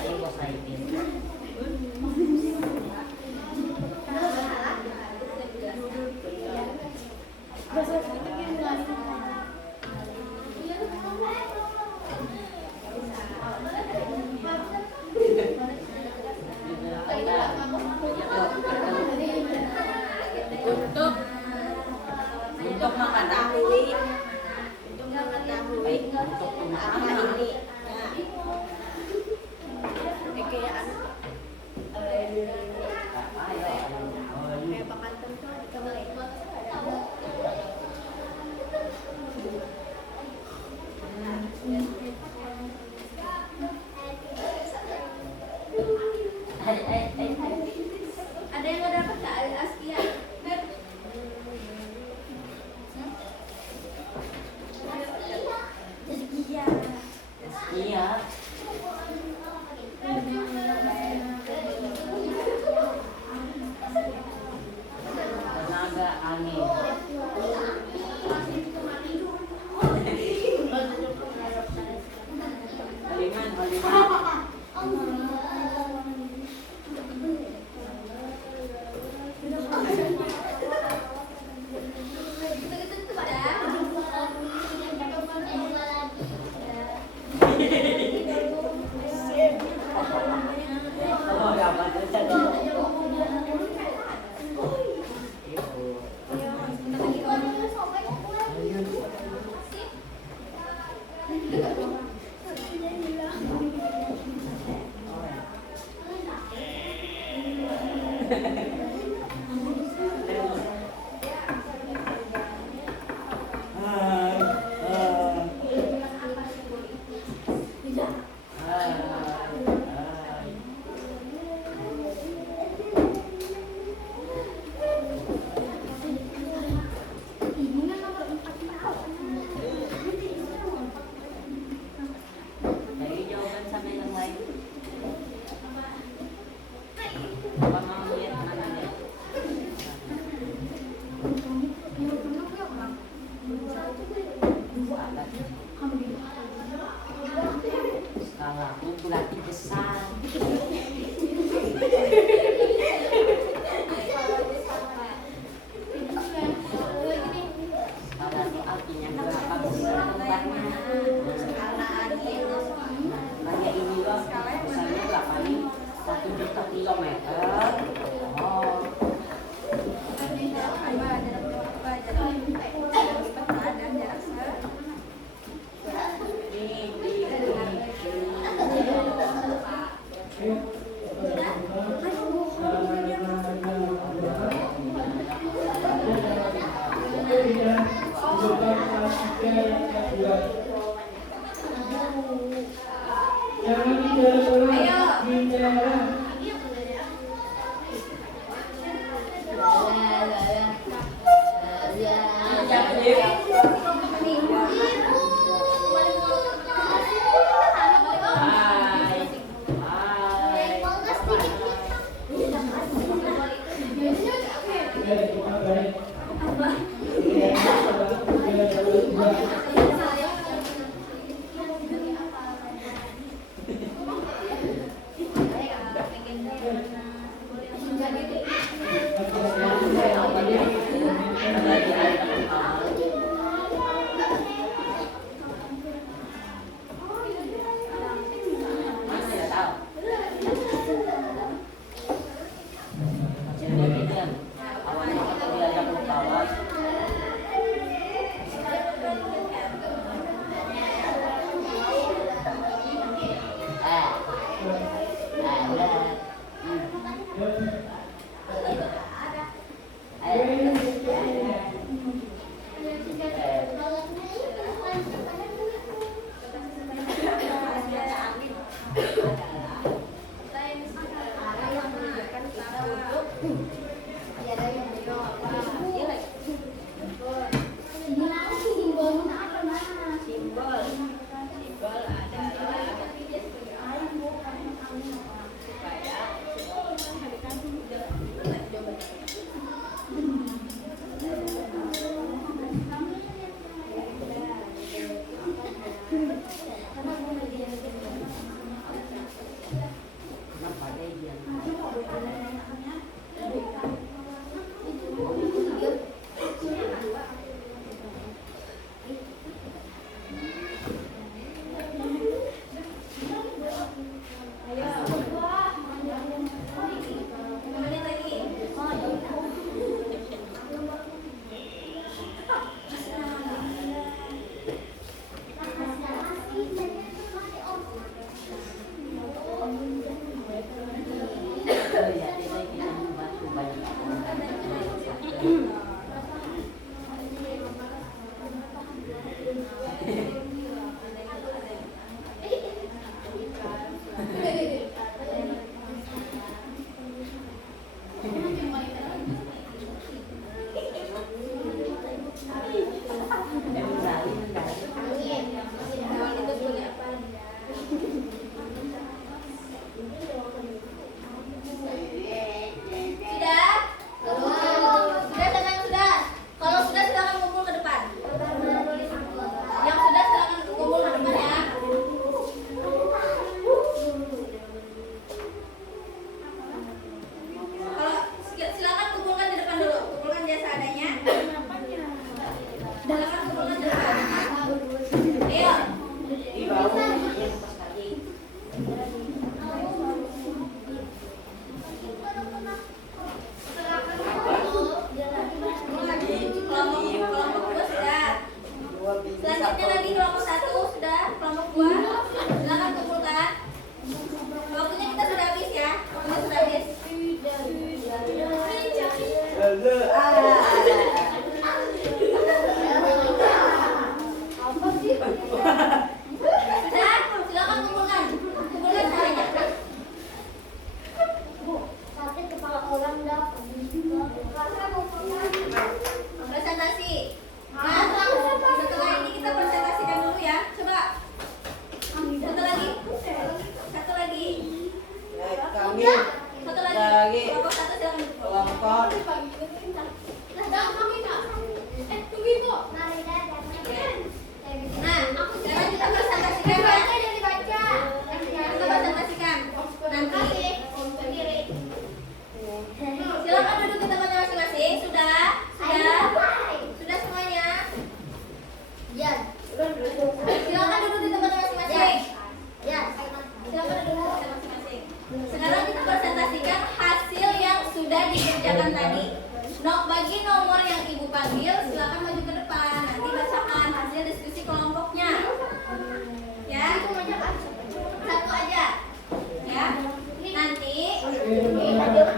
Evosaitin. Untuk mengetahui apa ini kekayaan kayak pakan ada yang udah dapat kak Askia? Iya. Tenaga angin. Baliman. Oh, dapat Dari jawaban sampai yang lain. Apa mau lihat namanya? Skala berarti besar. Skala itu artinya berapa besar tempatnya. Kayak ini loh, besarnya berapa nih? 1 juta kilometer. Oh. Jangan bicara. simbol adalah lagi. Satu Lagi. lagi. Kelompok satu silakan. Kelompok. Nah, sekarang kita presentasikan ya. Kita presentasikan. Nanti silakan duduk di tempatnya masing-masing. Sudah? Sudah semuanya? Silakan duduk di tempatnya masing-masing. Silakan duduk di tempatnya masing-masing. Sekarang kita presentasikan hasil yang sudah dikerjakan tadi. Bagi nomor yang ibu panggil, silakan maju ke depan. Nanti bacakan hasil diskusi kelompoknya. Ya, satu aja. Ya, nanti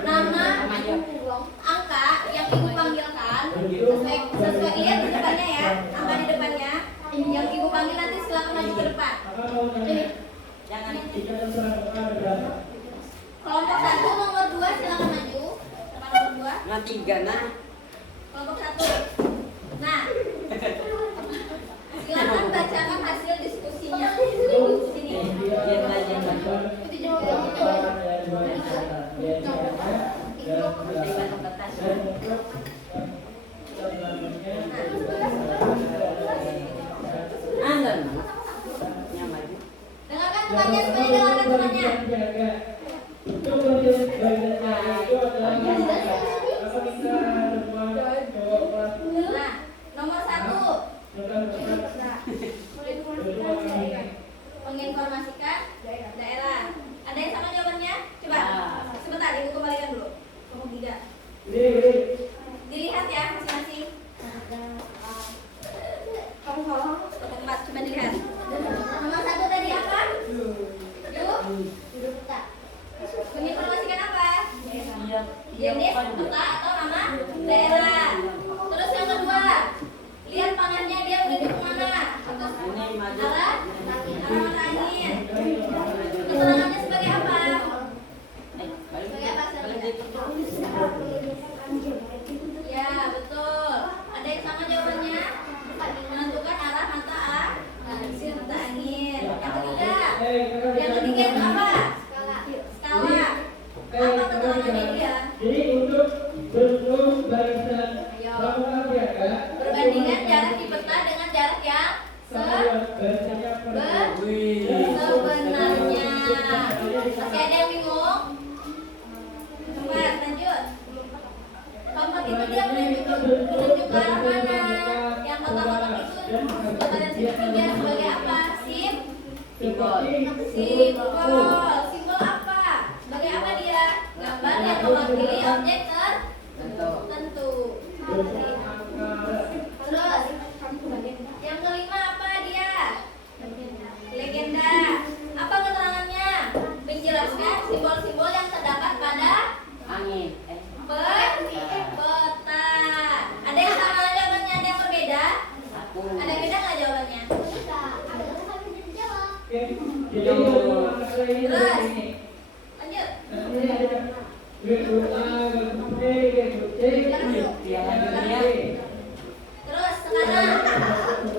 nama angka yang ibu panggilkan sesuai lihat di depannya ya, angka di depannya yang ibu panggil nanti silakan maju ke depan. Jangan. Kelompok 1 nomor 2 silakan maju. Depan nomor 2. Nah, 3 nah. Kelompok 1. Nah, silakan bacakan hasil diskusinya. Di sini. Lihat aja kan. Anggan. Yang maju. Dengarkan temannya, semuanya dengarkan temannya. Nah, nomor 1 menginformasikan daerah. Ada yang sama jawabannya? Coba sebentar, ibu kembalikan dulu. Kelompok 3. Dilihat ya masing-masing. Kelompok 4 coba dilihat. Nomor 1 tadi apa? Menginformasikan apa? Dia peta atau nama daerah. Terus yang kedua, lihat panahnya dia menuju kemana? Terus arah mata angin. Keterangannya sebagai apa? Sebagai apa? Ya betul. Ada yang sama jawabannya? Menentukan arah mata angin. Yang ketiga itu apa? Skala. Apa keterangannya dia? Jadi untuk bentuk barisan Perbandingan jarak di peta dengan jarak yang sebenarnya. Masih ada yang bingung? Cepat lanjut. Kelompok itu dia menunjuk ke arah mana? Yang kotak-kotak itu kalian segitiga sebagai apa? Simbol. Simbol apa? Sebagai apa dia? Gambar yang mewakili objek tertentu. Terus yang kelima apa dia? Legenda. Apa keterangannya? Menjelaskan simbol-simbol yang terdapat pada angin. peta. Ada yang sama jawabannya? Ada yang berbeda? Ada yang beda nggak jawabannya? Terus sekarang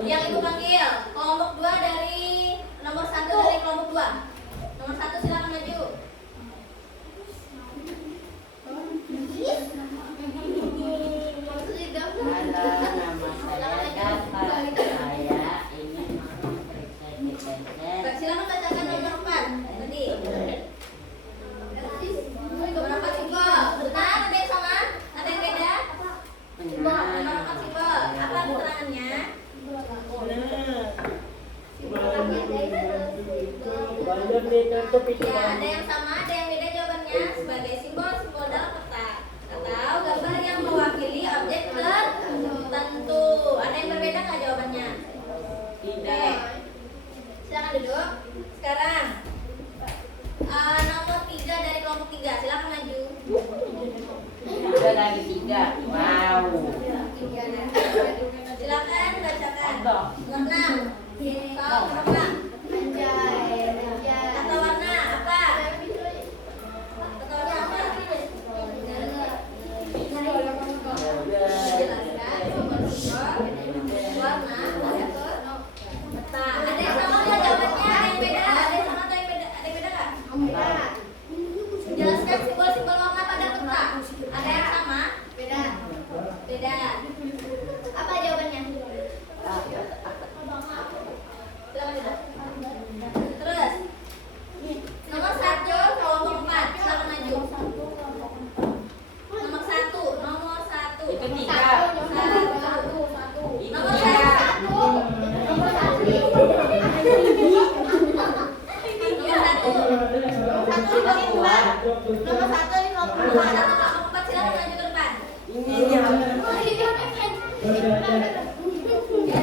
yang ibu panggil kelompok 2 dari nomor 1 dari kelompok 2. Nomor 1 silakan maju. Halo, nama saya Dafa. Saya ingin memeriksa KTP. Silakan bacakan nomor 4 tadi. Nomor 4 simbol. Benar? Ada yang sama? Ada yang beda? Nomor 4 simbol. Apa keterangannya? Ya, ada yang sama, ada yang beda jawabannya. Sebagai simbol-simbol dalam peta atau gambar yang mewakili objek tertentu. Ada yang berbeda nggak jawabannya? Tidak. Silakan duduk. Sekarang nomor 3 dari kelompok 3. Silakan maju. Ada lagi 3. Wow. Silakan bacakan. Ada. Warna. Tahu apa? Kata warna apa? Kata warna apa? Jelaskan simbol-simbol warna pada peta. Ada yang sama nggak jawabannya? Ada yang beda? Ada yang sama atau yang beda? Ada yang beda nggak? Jelaskan Nomor 1 ini kelompok 4 atau kelompok 4 silakan maju ke depan. Ini Ya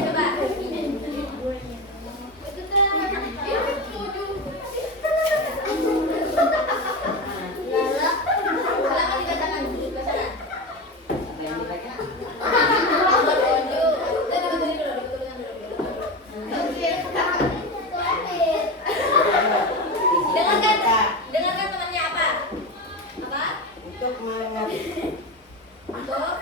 coba. Silakan dibacakan dulu bacakan. yang dibaca. Dengarkan temannya apa? Apa? Untuk mengerti. Untuk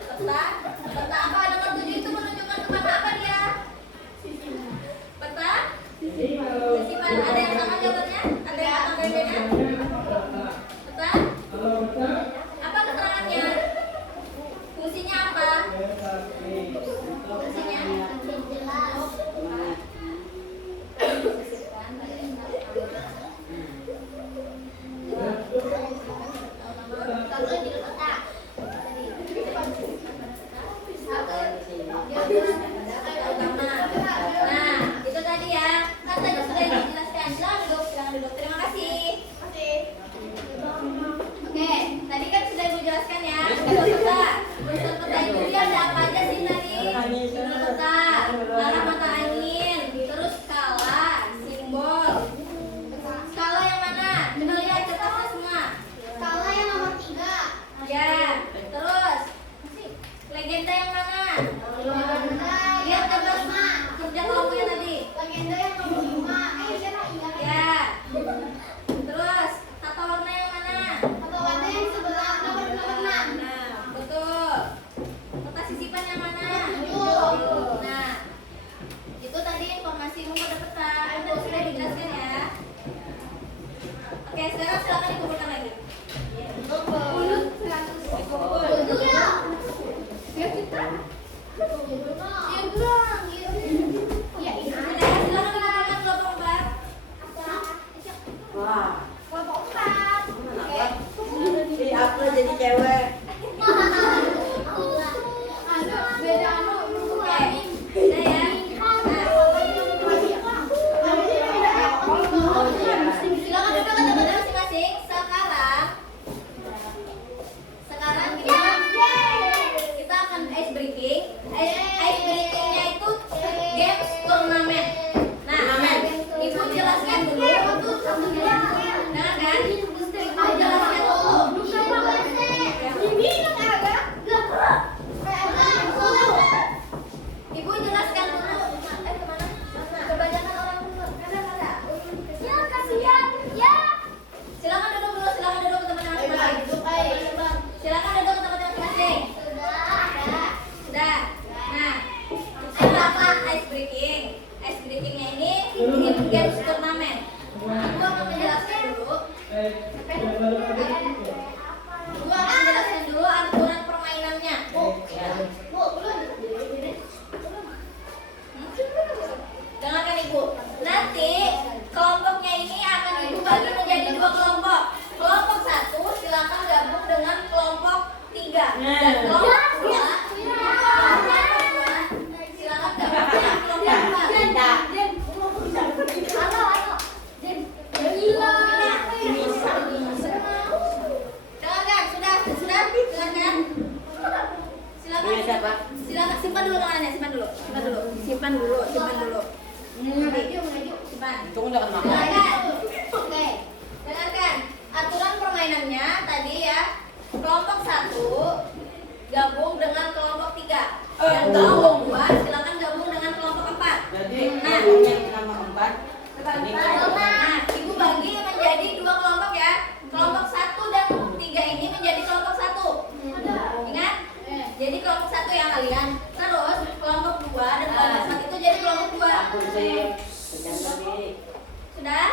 peta. Peta apa? Nomor 7 itu menunjukkan kepada apa dia? Peta? Sisipan. Ada yang sama jawabannya? Ada yang atau bedanya? Peta? Apa keterangannya? Fungsinya apa? Fungsinya? Nah, itu tadi ya. Kan tadi sudah dijelaskan. Silakan duduk. Terima kasih. Oke, tadi kan sudah dijelaskan ya. Unsur peta. Unsur peta itu dia ada apa aja sih tadi? Unsur peta, arah mata angin, terus skala, simbol. Skala yang mana? Coba lihat kertasnya semua. Skala yang nomor 3. Ya, terus legenda yang mana? Lihat kertas kerja kelompoknya tadi. Legenda yang nomor 5. Ya. Terus tata warna yang mana? Atau warna yang sebelah nomor 6. Nah, betul. Peta sisipan yang mana? Nah, itu tadi informasi umum pada peta. Itu sudah dijelaskan ya. Oke, sekarang silakan dikumpulkan lagi. Ya, ini Sudah, silakan dikumpulkan kelompok 4. Wah, kelompok 4. Oke. si aku jadi cewek. Beda Oke. Sudah ya. Silakan duduk ke tempat masing-masing. Sekarang kita akan ice breaking. Ice breakingnya itu games turnamen. Nah, ibu jelaskan dulu. Dengar kan? Ibu jelaskan dulu. Ibu jelaskan dulu. Kemana? Kebanyakan orang ada. Ya, kasihan. Ya. Silakan duduk dulu. Silakan duduk ke tempat masing-masing. Silakan duduk ke tempat masing-masing. Sudah. Nah, ada apa ice breaking? Ice breakingnya ini games turnamen. Ibu akan menjelaskan dulu. Ibu akan menjelaskan dulu aturan permainannya. Dengarkan ibu. Nanti kelompoknya ini akan ibu bagi menjadi 2 kelompok. Kelompok 1 silakan gabung dengan kelompok 3 dan kelompok 2 silakan gabung dengan kelompok 4. Dengarkan, sudah dengarkan. Silakan. Ini siapa? Silakan simpan dulu tangannya, simpan dulu. Simpan dulu. Simpan. Tunggu jangan makan. Dengarkan. Oke. Dengarkan. Aturan permainannya tadi ya. Kelompok 1 gabung dengan kelompok 3. Dan kelompok 2 silakan gabung dengan kelompok 4. Jadi Nah. yang nama 4 ini Nah, ibu bagi menjadi 2 kelompok ya. Kelompok 1 dan 3 ini menjadi kelompok 1. Ingat? Jadi kelompok 1 yang kalian. Terus kelompok 2 dan kelompok 4 itu jadi kelompok 2. aku sih. Jangan tadi. Sudah?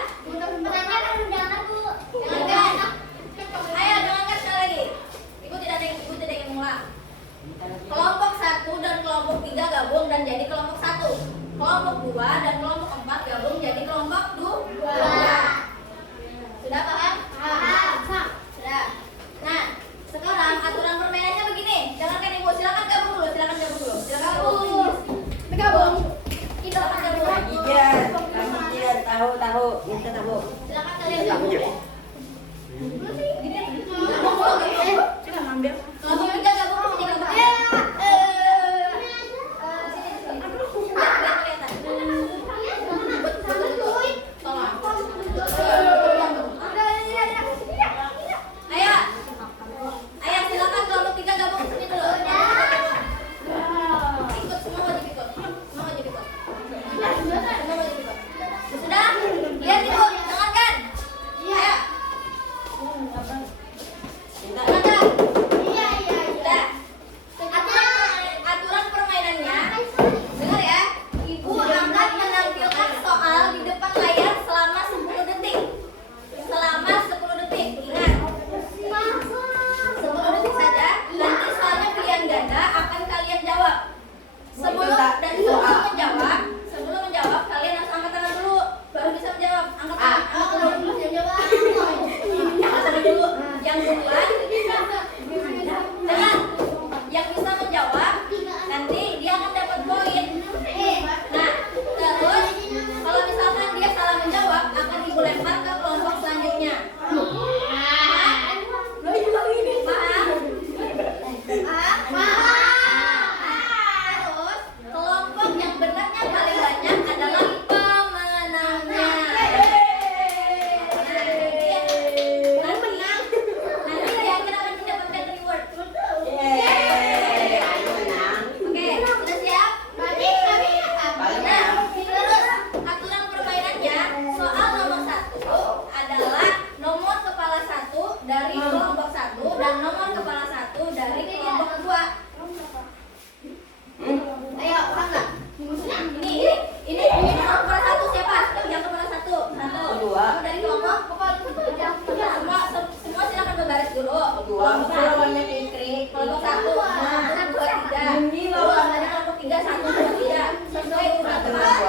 kelompok lawannya Fikri. Kelompok 1, nah, 1, 2, 3. Lawannya kelompok 3, 1, 2, 3. Sesuai urutan. Berbaris.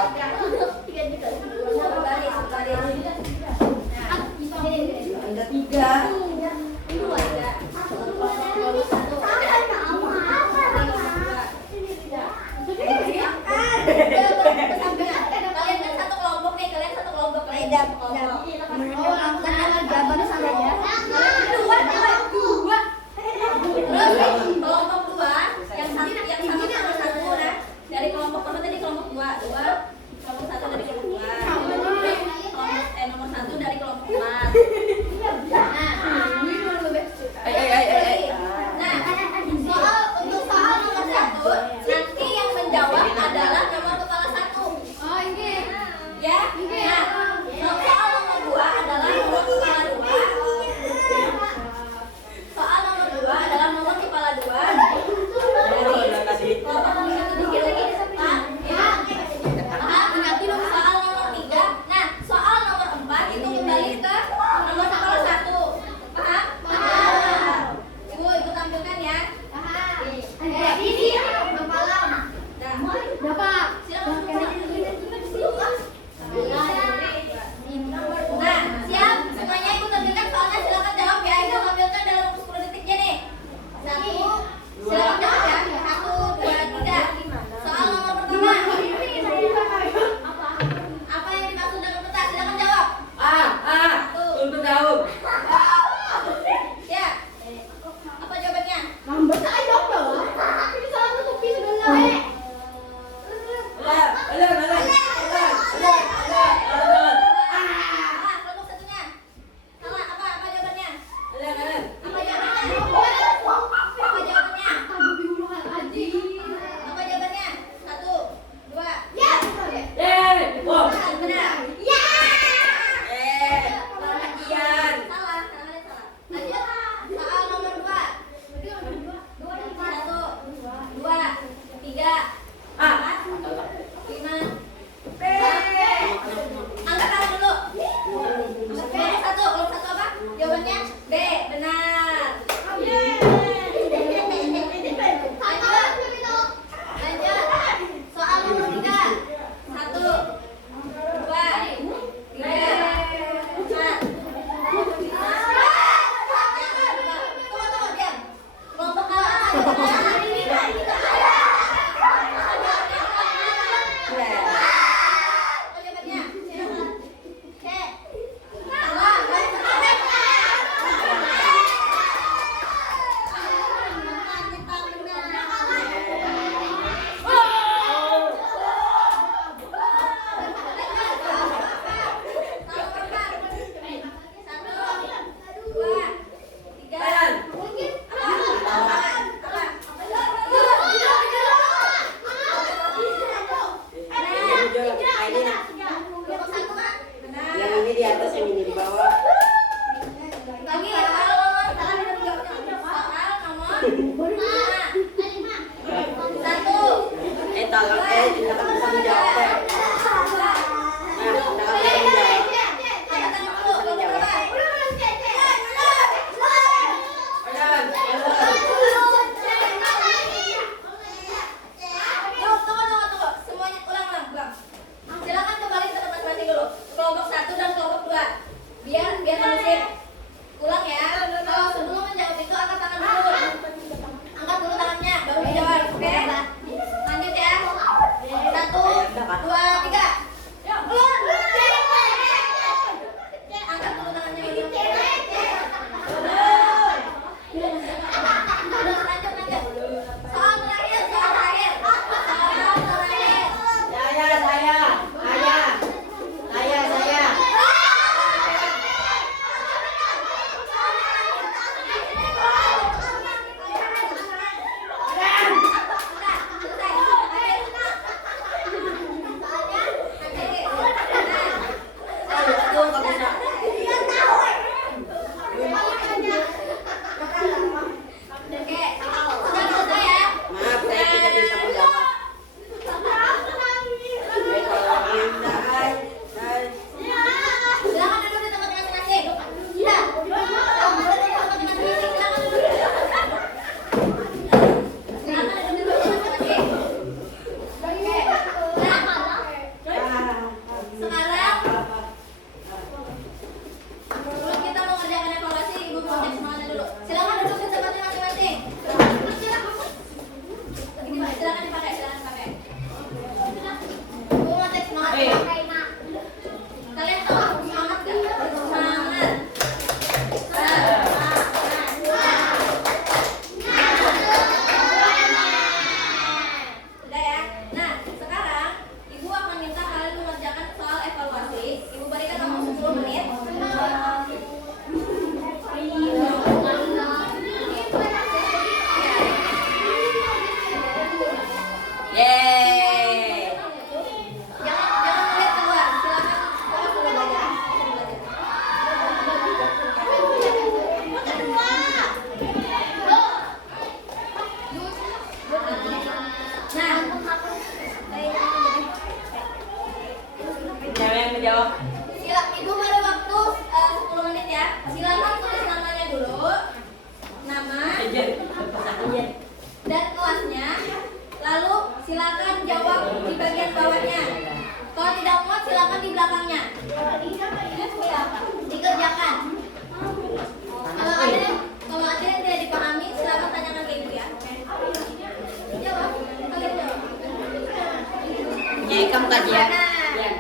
Ada 3. Kalian kan satu kelompok nih, kalian satu kelompok. Terus kelompok 2 yang sama nomor 1 nah. Dari kelompok berapa tadi kelompok 2? Kelompok 1 dari kelompok 2. Nomor 1 dari kelompok 4. Nah, Sebelum kita mengerjakan evaluasi, Ibu mau cek semuanya dulu. Silakan duduk di tempatnya masing-masing. Silakan dipakai, silakan pakai. Ibu mau cek semangat. Kalian tahu semangat nggak? Semangat. Udah ya. Nah, sekarang Ibu akan minta kalian mengerjakan soal evaluasi. Ibu berikan waktu 10 menit. Yeay. Jangan melihat keluar. Silakan fokus dulu belajar. Siapa yang menjawab? Ibu beri waktu 10 menit ya. Silakan tulis namanya dulu. Nama dan kelasnya. Lalu silakan jawab di bagian bawahnya. Kalau tidak muat silakan di belakangnya. Dikerjakan. Kalau ada yang tidak dipahami silakan tanyakan ke Ibu ya. Jawab. Kalian jawab. Punya ikam kah dia? Dia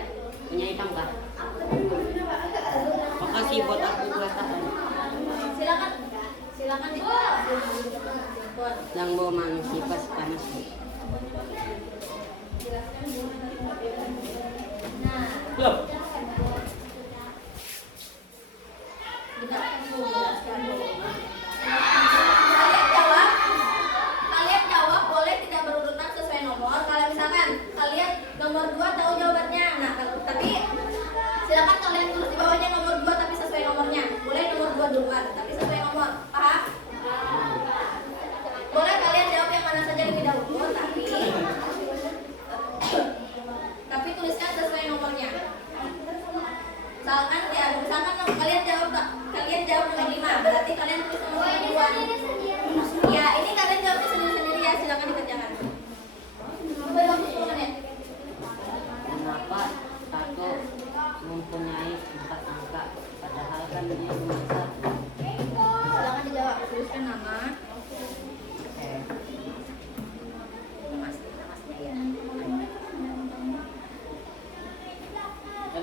punya ikam kah? Makasih buat aku perasaan. Silakan. Silakan dijawab. Yang bawa manusia pas panas. Nah, Belum. Kalian jawab boleh tidak berurutan sesuai nomor. Kalau misalkan kalian nomor 2 tahu jawabannya, nah tapi silakan kalian tulis di bawahnya nomor 2 tapi sesuai nomornya. Boleh nomor 2 duluan tapi sesuai nomor. Paham? Boleh kalian jawab yang mana saja lebih dahulu tapi tuliskan sesuai nomornya. Misalkan ya, misalkan kalian jawab nomor 5, berarti kalian tulis nomor 2. Ya, ini kalian jawabnya sendiri-sendiri ya, silakan dikerjakan. Beri waktu 10 menit. Kenapa satu mempunyai 4 angka padahal kan dia cuma 1? Silakan dijawab, tuliskan nama.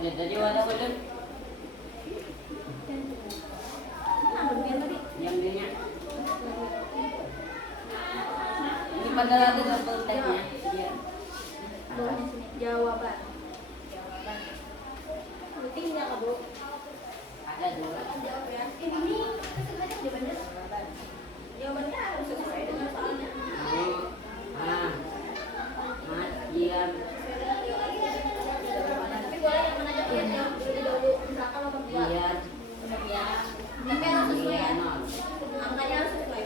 Jadi wadah wadah Nah, berbiar tadi. yang dia ini padahal ada double tag-nya dia. Bawahnya sini, jawaban. Rutinnya Kak Bu. Ada dua. Jawab ya. Ini sebenarnya jawabannya. Jawabannya harus sesuai dengan soalnya. Diam. Tapi boleh yang mana aja kalian jawab dulu. Misalkan nomor 2. Diam. Tapi harus sesuai ya. Nol. Angkanya harus sesuai.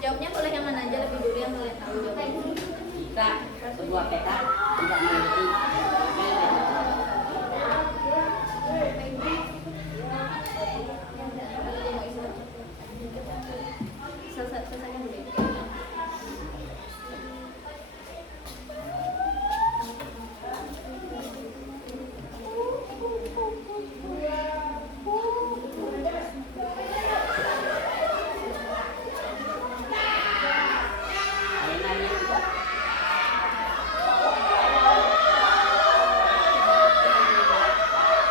Jawabnya boleh yang mana aja, lebih dulu yang kalian tahu jawabnya. Jika sebuah peta tidak memiliki Selesaikan dulu.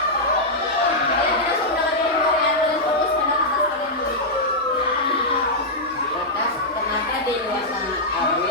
Kalian tidak usah menggunakan nomor ya, kalian fokus pada kertas kalian dulu. kertas kenapa di luar sana abu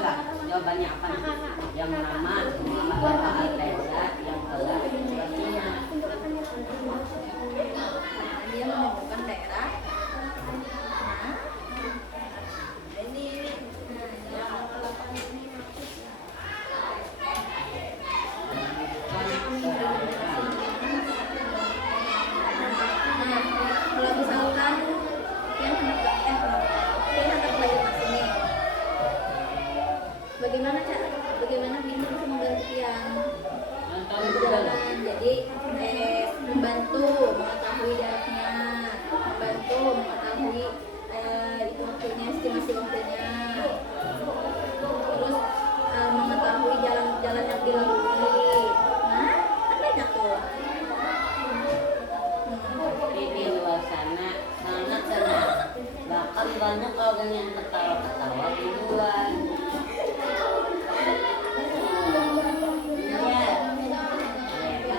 lah. Jawabannya apa? Yang nama Bapak Alteza, yang kelas Cina. Dia menunjukkan daerah. Ini. Kalau misalkan yang hendak belajar di sini, bagaimana Bini bisa membantu yang berjalan? Jadi membantu mengetahui jaraknya, membantu mengetahui itu waktunya, estimasi waktunya, terus mengetahui jalan-jalan yang dilalui. Nah, kan banyak tuh. Di luar sana sangat senang. Bahkan banyak orang yang ketawa-ketawa di luar. Iya.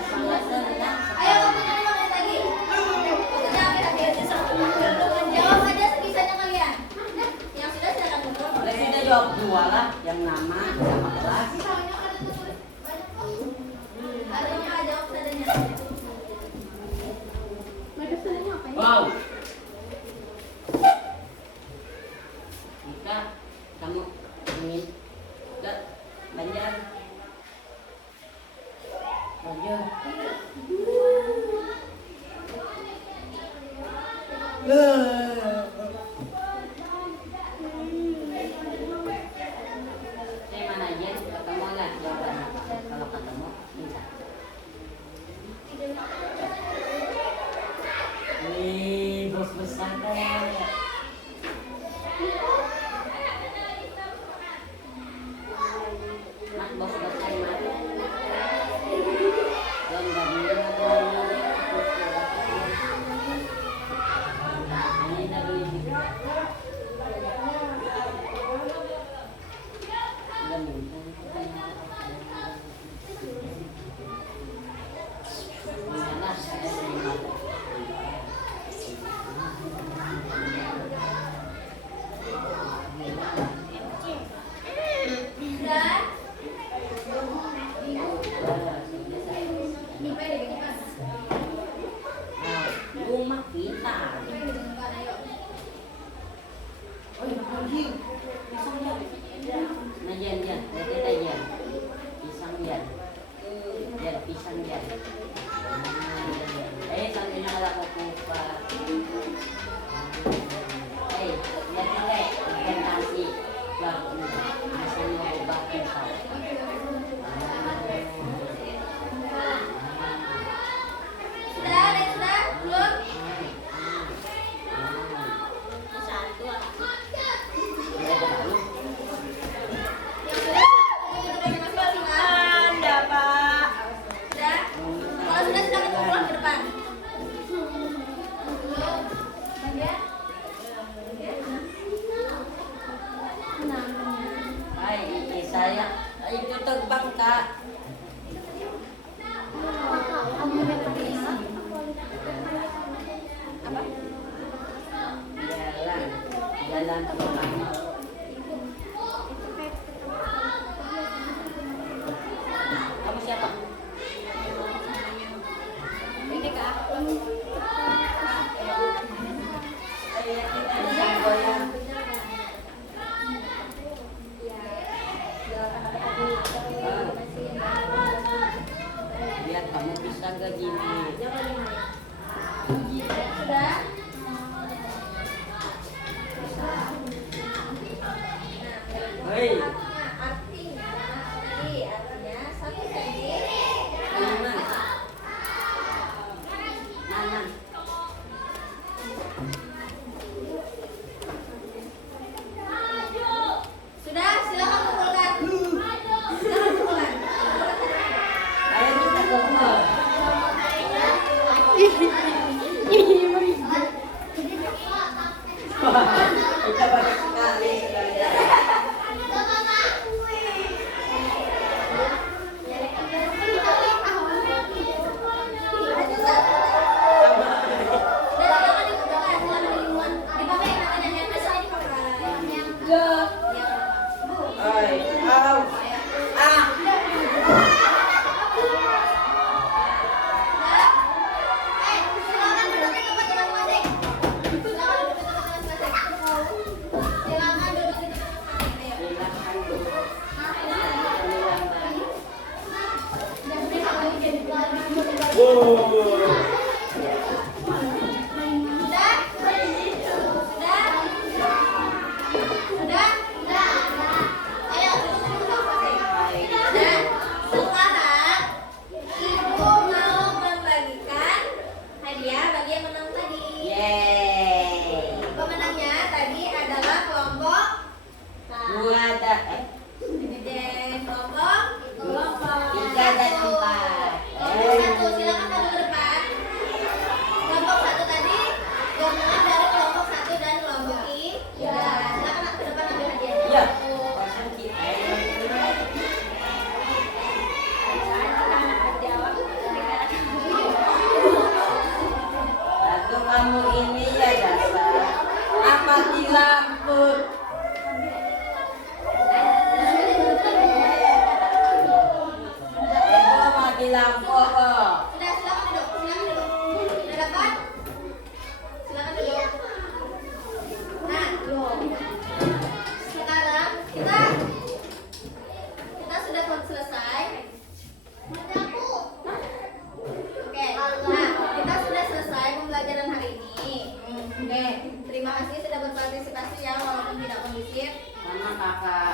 Sangat senang. Ayo kamu jawab lagi. Jawab aja sebisanya kalian. Yang sudah silakan mundur. Sudah jawab dua lah, yang nama sama kelas. Artinya jawab seadanya. Wow. Jika kamu ingin ke Banjar, Banjar. Saya mana aja ketemu lah jawabannya. Kalau ketemu minta. Wih, bos besar kayak. Mat, bos besar mat. Dan gajinya ini dah beli gitu. Udah minta. Mana saya terima. Rumah kita. Oh, lagi. Pisang ya. Najan ya, nanti tajan. Pisang ya. Ya, pisang ya. Sanggupnya kalau aku kupat. Lihat nilai presentasi. Bang, hasilnya ubah pisau. Sudah, belum? Anda, Pak. Sudah? Kalau sudah silakan pulang ke depan. Hai, saya itu terbang kak. Apa? Jalan terbang. Kamu siapa? Ini kak. Lihat kamu bisa gak gini? Sudah? Hei, Artinya satu senti. mana? Mana? Sudah, silakan kumpulkan. Silakan kumpulkan. Ayo kita ke mall. Kita banyak sekali sebenarnya. Ayo, Nah, sekarang ibu mau membagikan hadiah bagi yang menang tadi. Yeay. Pemenangnya tadi adalah kelompok Dua dan kelompok 3 dan 4. kelompok 1. Silakan maju ke depan. Kelompok 1 tadi gabungan dari kelompok 1 dan kelompok 3. Silakan ke depan ambil hadiahnya. Iya. Pasang kita. Aduh kamu ini ya dasar apa di lampu? Ibu mati lampu kok. Sudah, silakan duduk. Silakan duduk. Sudah dapat? Silakan duduk. Nah, sekarang kita sudah selesai. Oke, nah kita sudah selesai pembelajaran hari ini. Oke, terima kasih sudah berpartisipasi ya walaupun tidak kondusif. Sama kakak.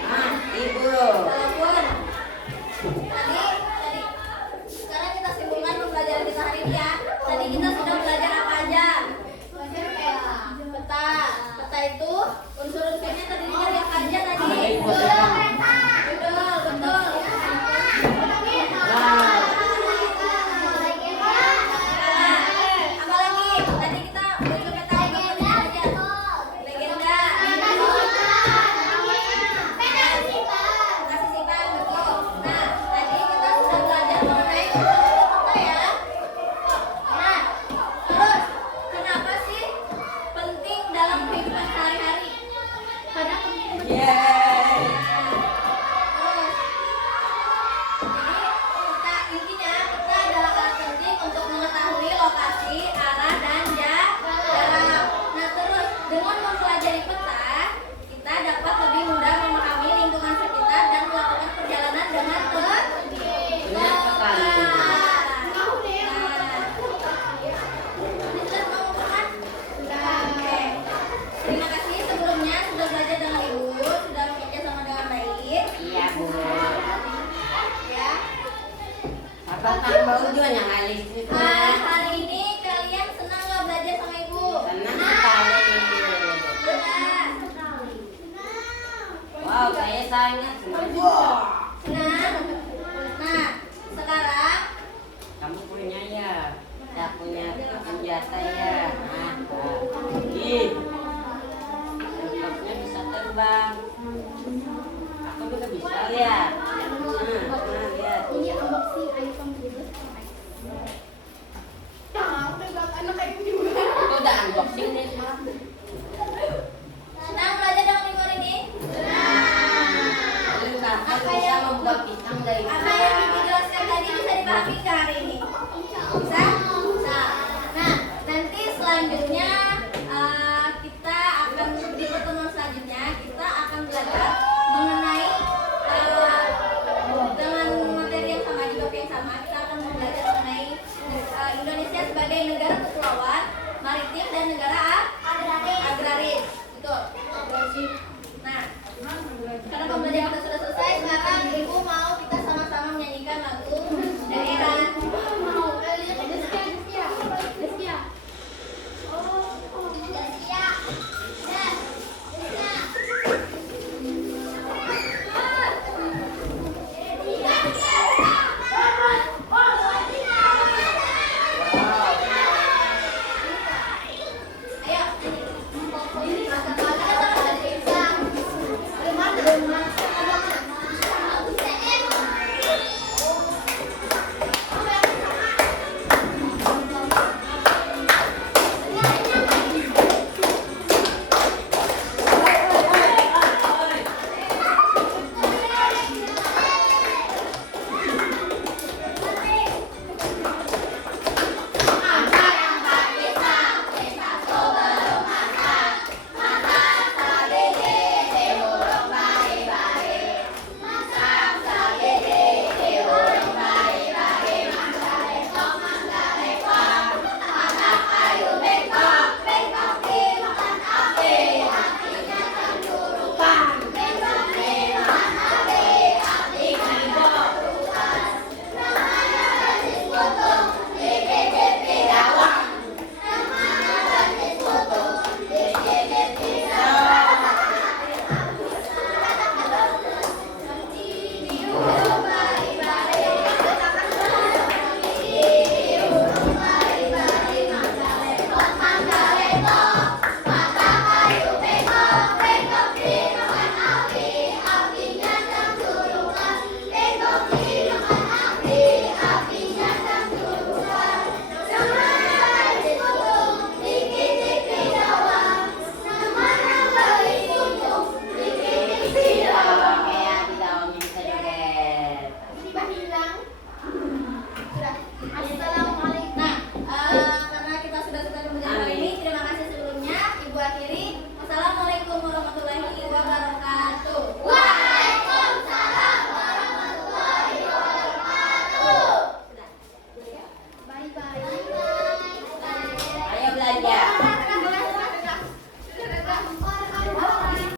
Nah, ibu. Walaupun tadi sekarang kita simpulkan pembelajaran kita hari ini ya. Tadi kita sudah belajar apa aja? Peta. Peta itu unsur-unsurnya terdiri dari apa aja tadi? Betul, betul. Nah, Apa lagi? Tadi kita unsur peta apa aja? Legenda. Kasih simpan, betul. Nah, tadi kita sudah belajar mengenai unsur peta ya. Nah, terus kenapa sih penting dalam kehidupan sehari-hari? Karena penting. yeay. Terus, jadi intinya peta adalah alat penting untuk mengetahui lokasi, arah, dan jarak. Nah terus dengan mempelajari peta, kita dapat lebih mudah memahami lingkungan sekitar dan melakukan perjalanan dengan tepat. Benar sekali. Ini sudah semua mengumpulkan? Oke. Terima kasih sebelumnya sudah belajar dengan ibu, sudah bekerja sama dengan baik. Iya bu. Ya. Apa kan bau juga yang alis itu? Hari ini kalian senang nggak belajar sama ibu? Senang sekali. Senang. Wow, saya sangat senang. Senang. Nah, sekarang Kamu punya ya? Tidak punya senjata ya? Nah, ih, helikopternya bisa terbang. Aku juga bisa lihat. Nah, lihat. Ini unboxing iPhone gitu. Itu udah unboxing deh semalam. senang belajar dengan ibu hari ini? Lalu kakak bisa membuat pisang dari Apa yang ibu jelaskan tadi bisa dipahami nggak hari ini? Bisa? Bisa. Nah, nanti selanjutnya kita akan di pertemuan selanjutnya kita akan belajar mengenai dengan materi yang sama di topik yang sama kita akan belajar mengenai Indonesia sebagai negara kepulauan, maritim dan negara agraris. Betul. Nah, karena pembelajaran kita sudah selesai, sekarang ibu mau kita sama-sama menyanyikan lagu daerah. Ayo.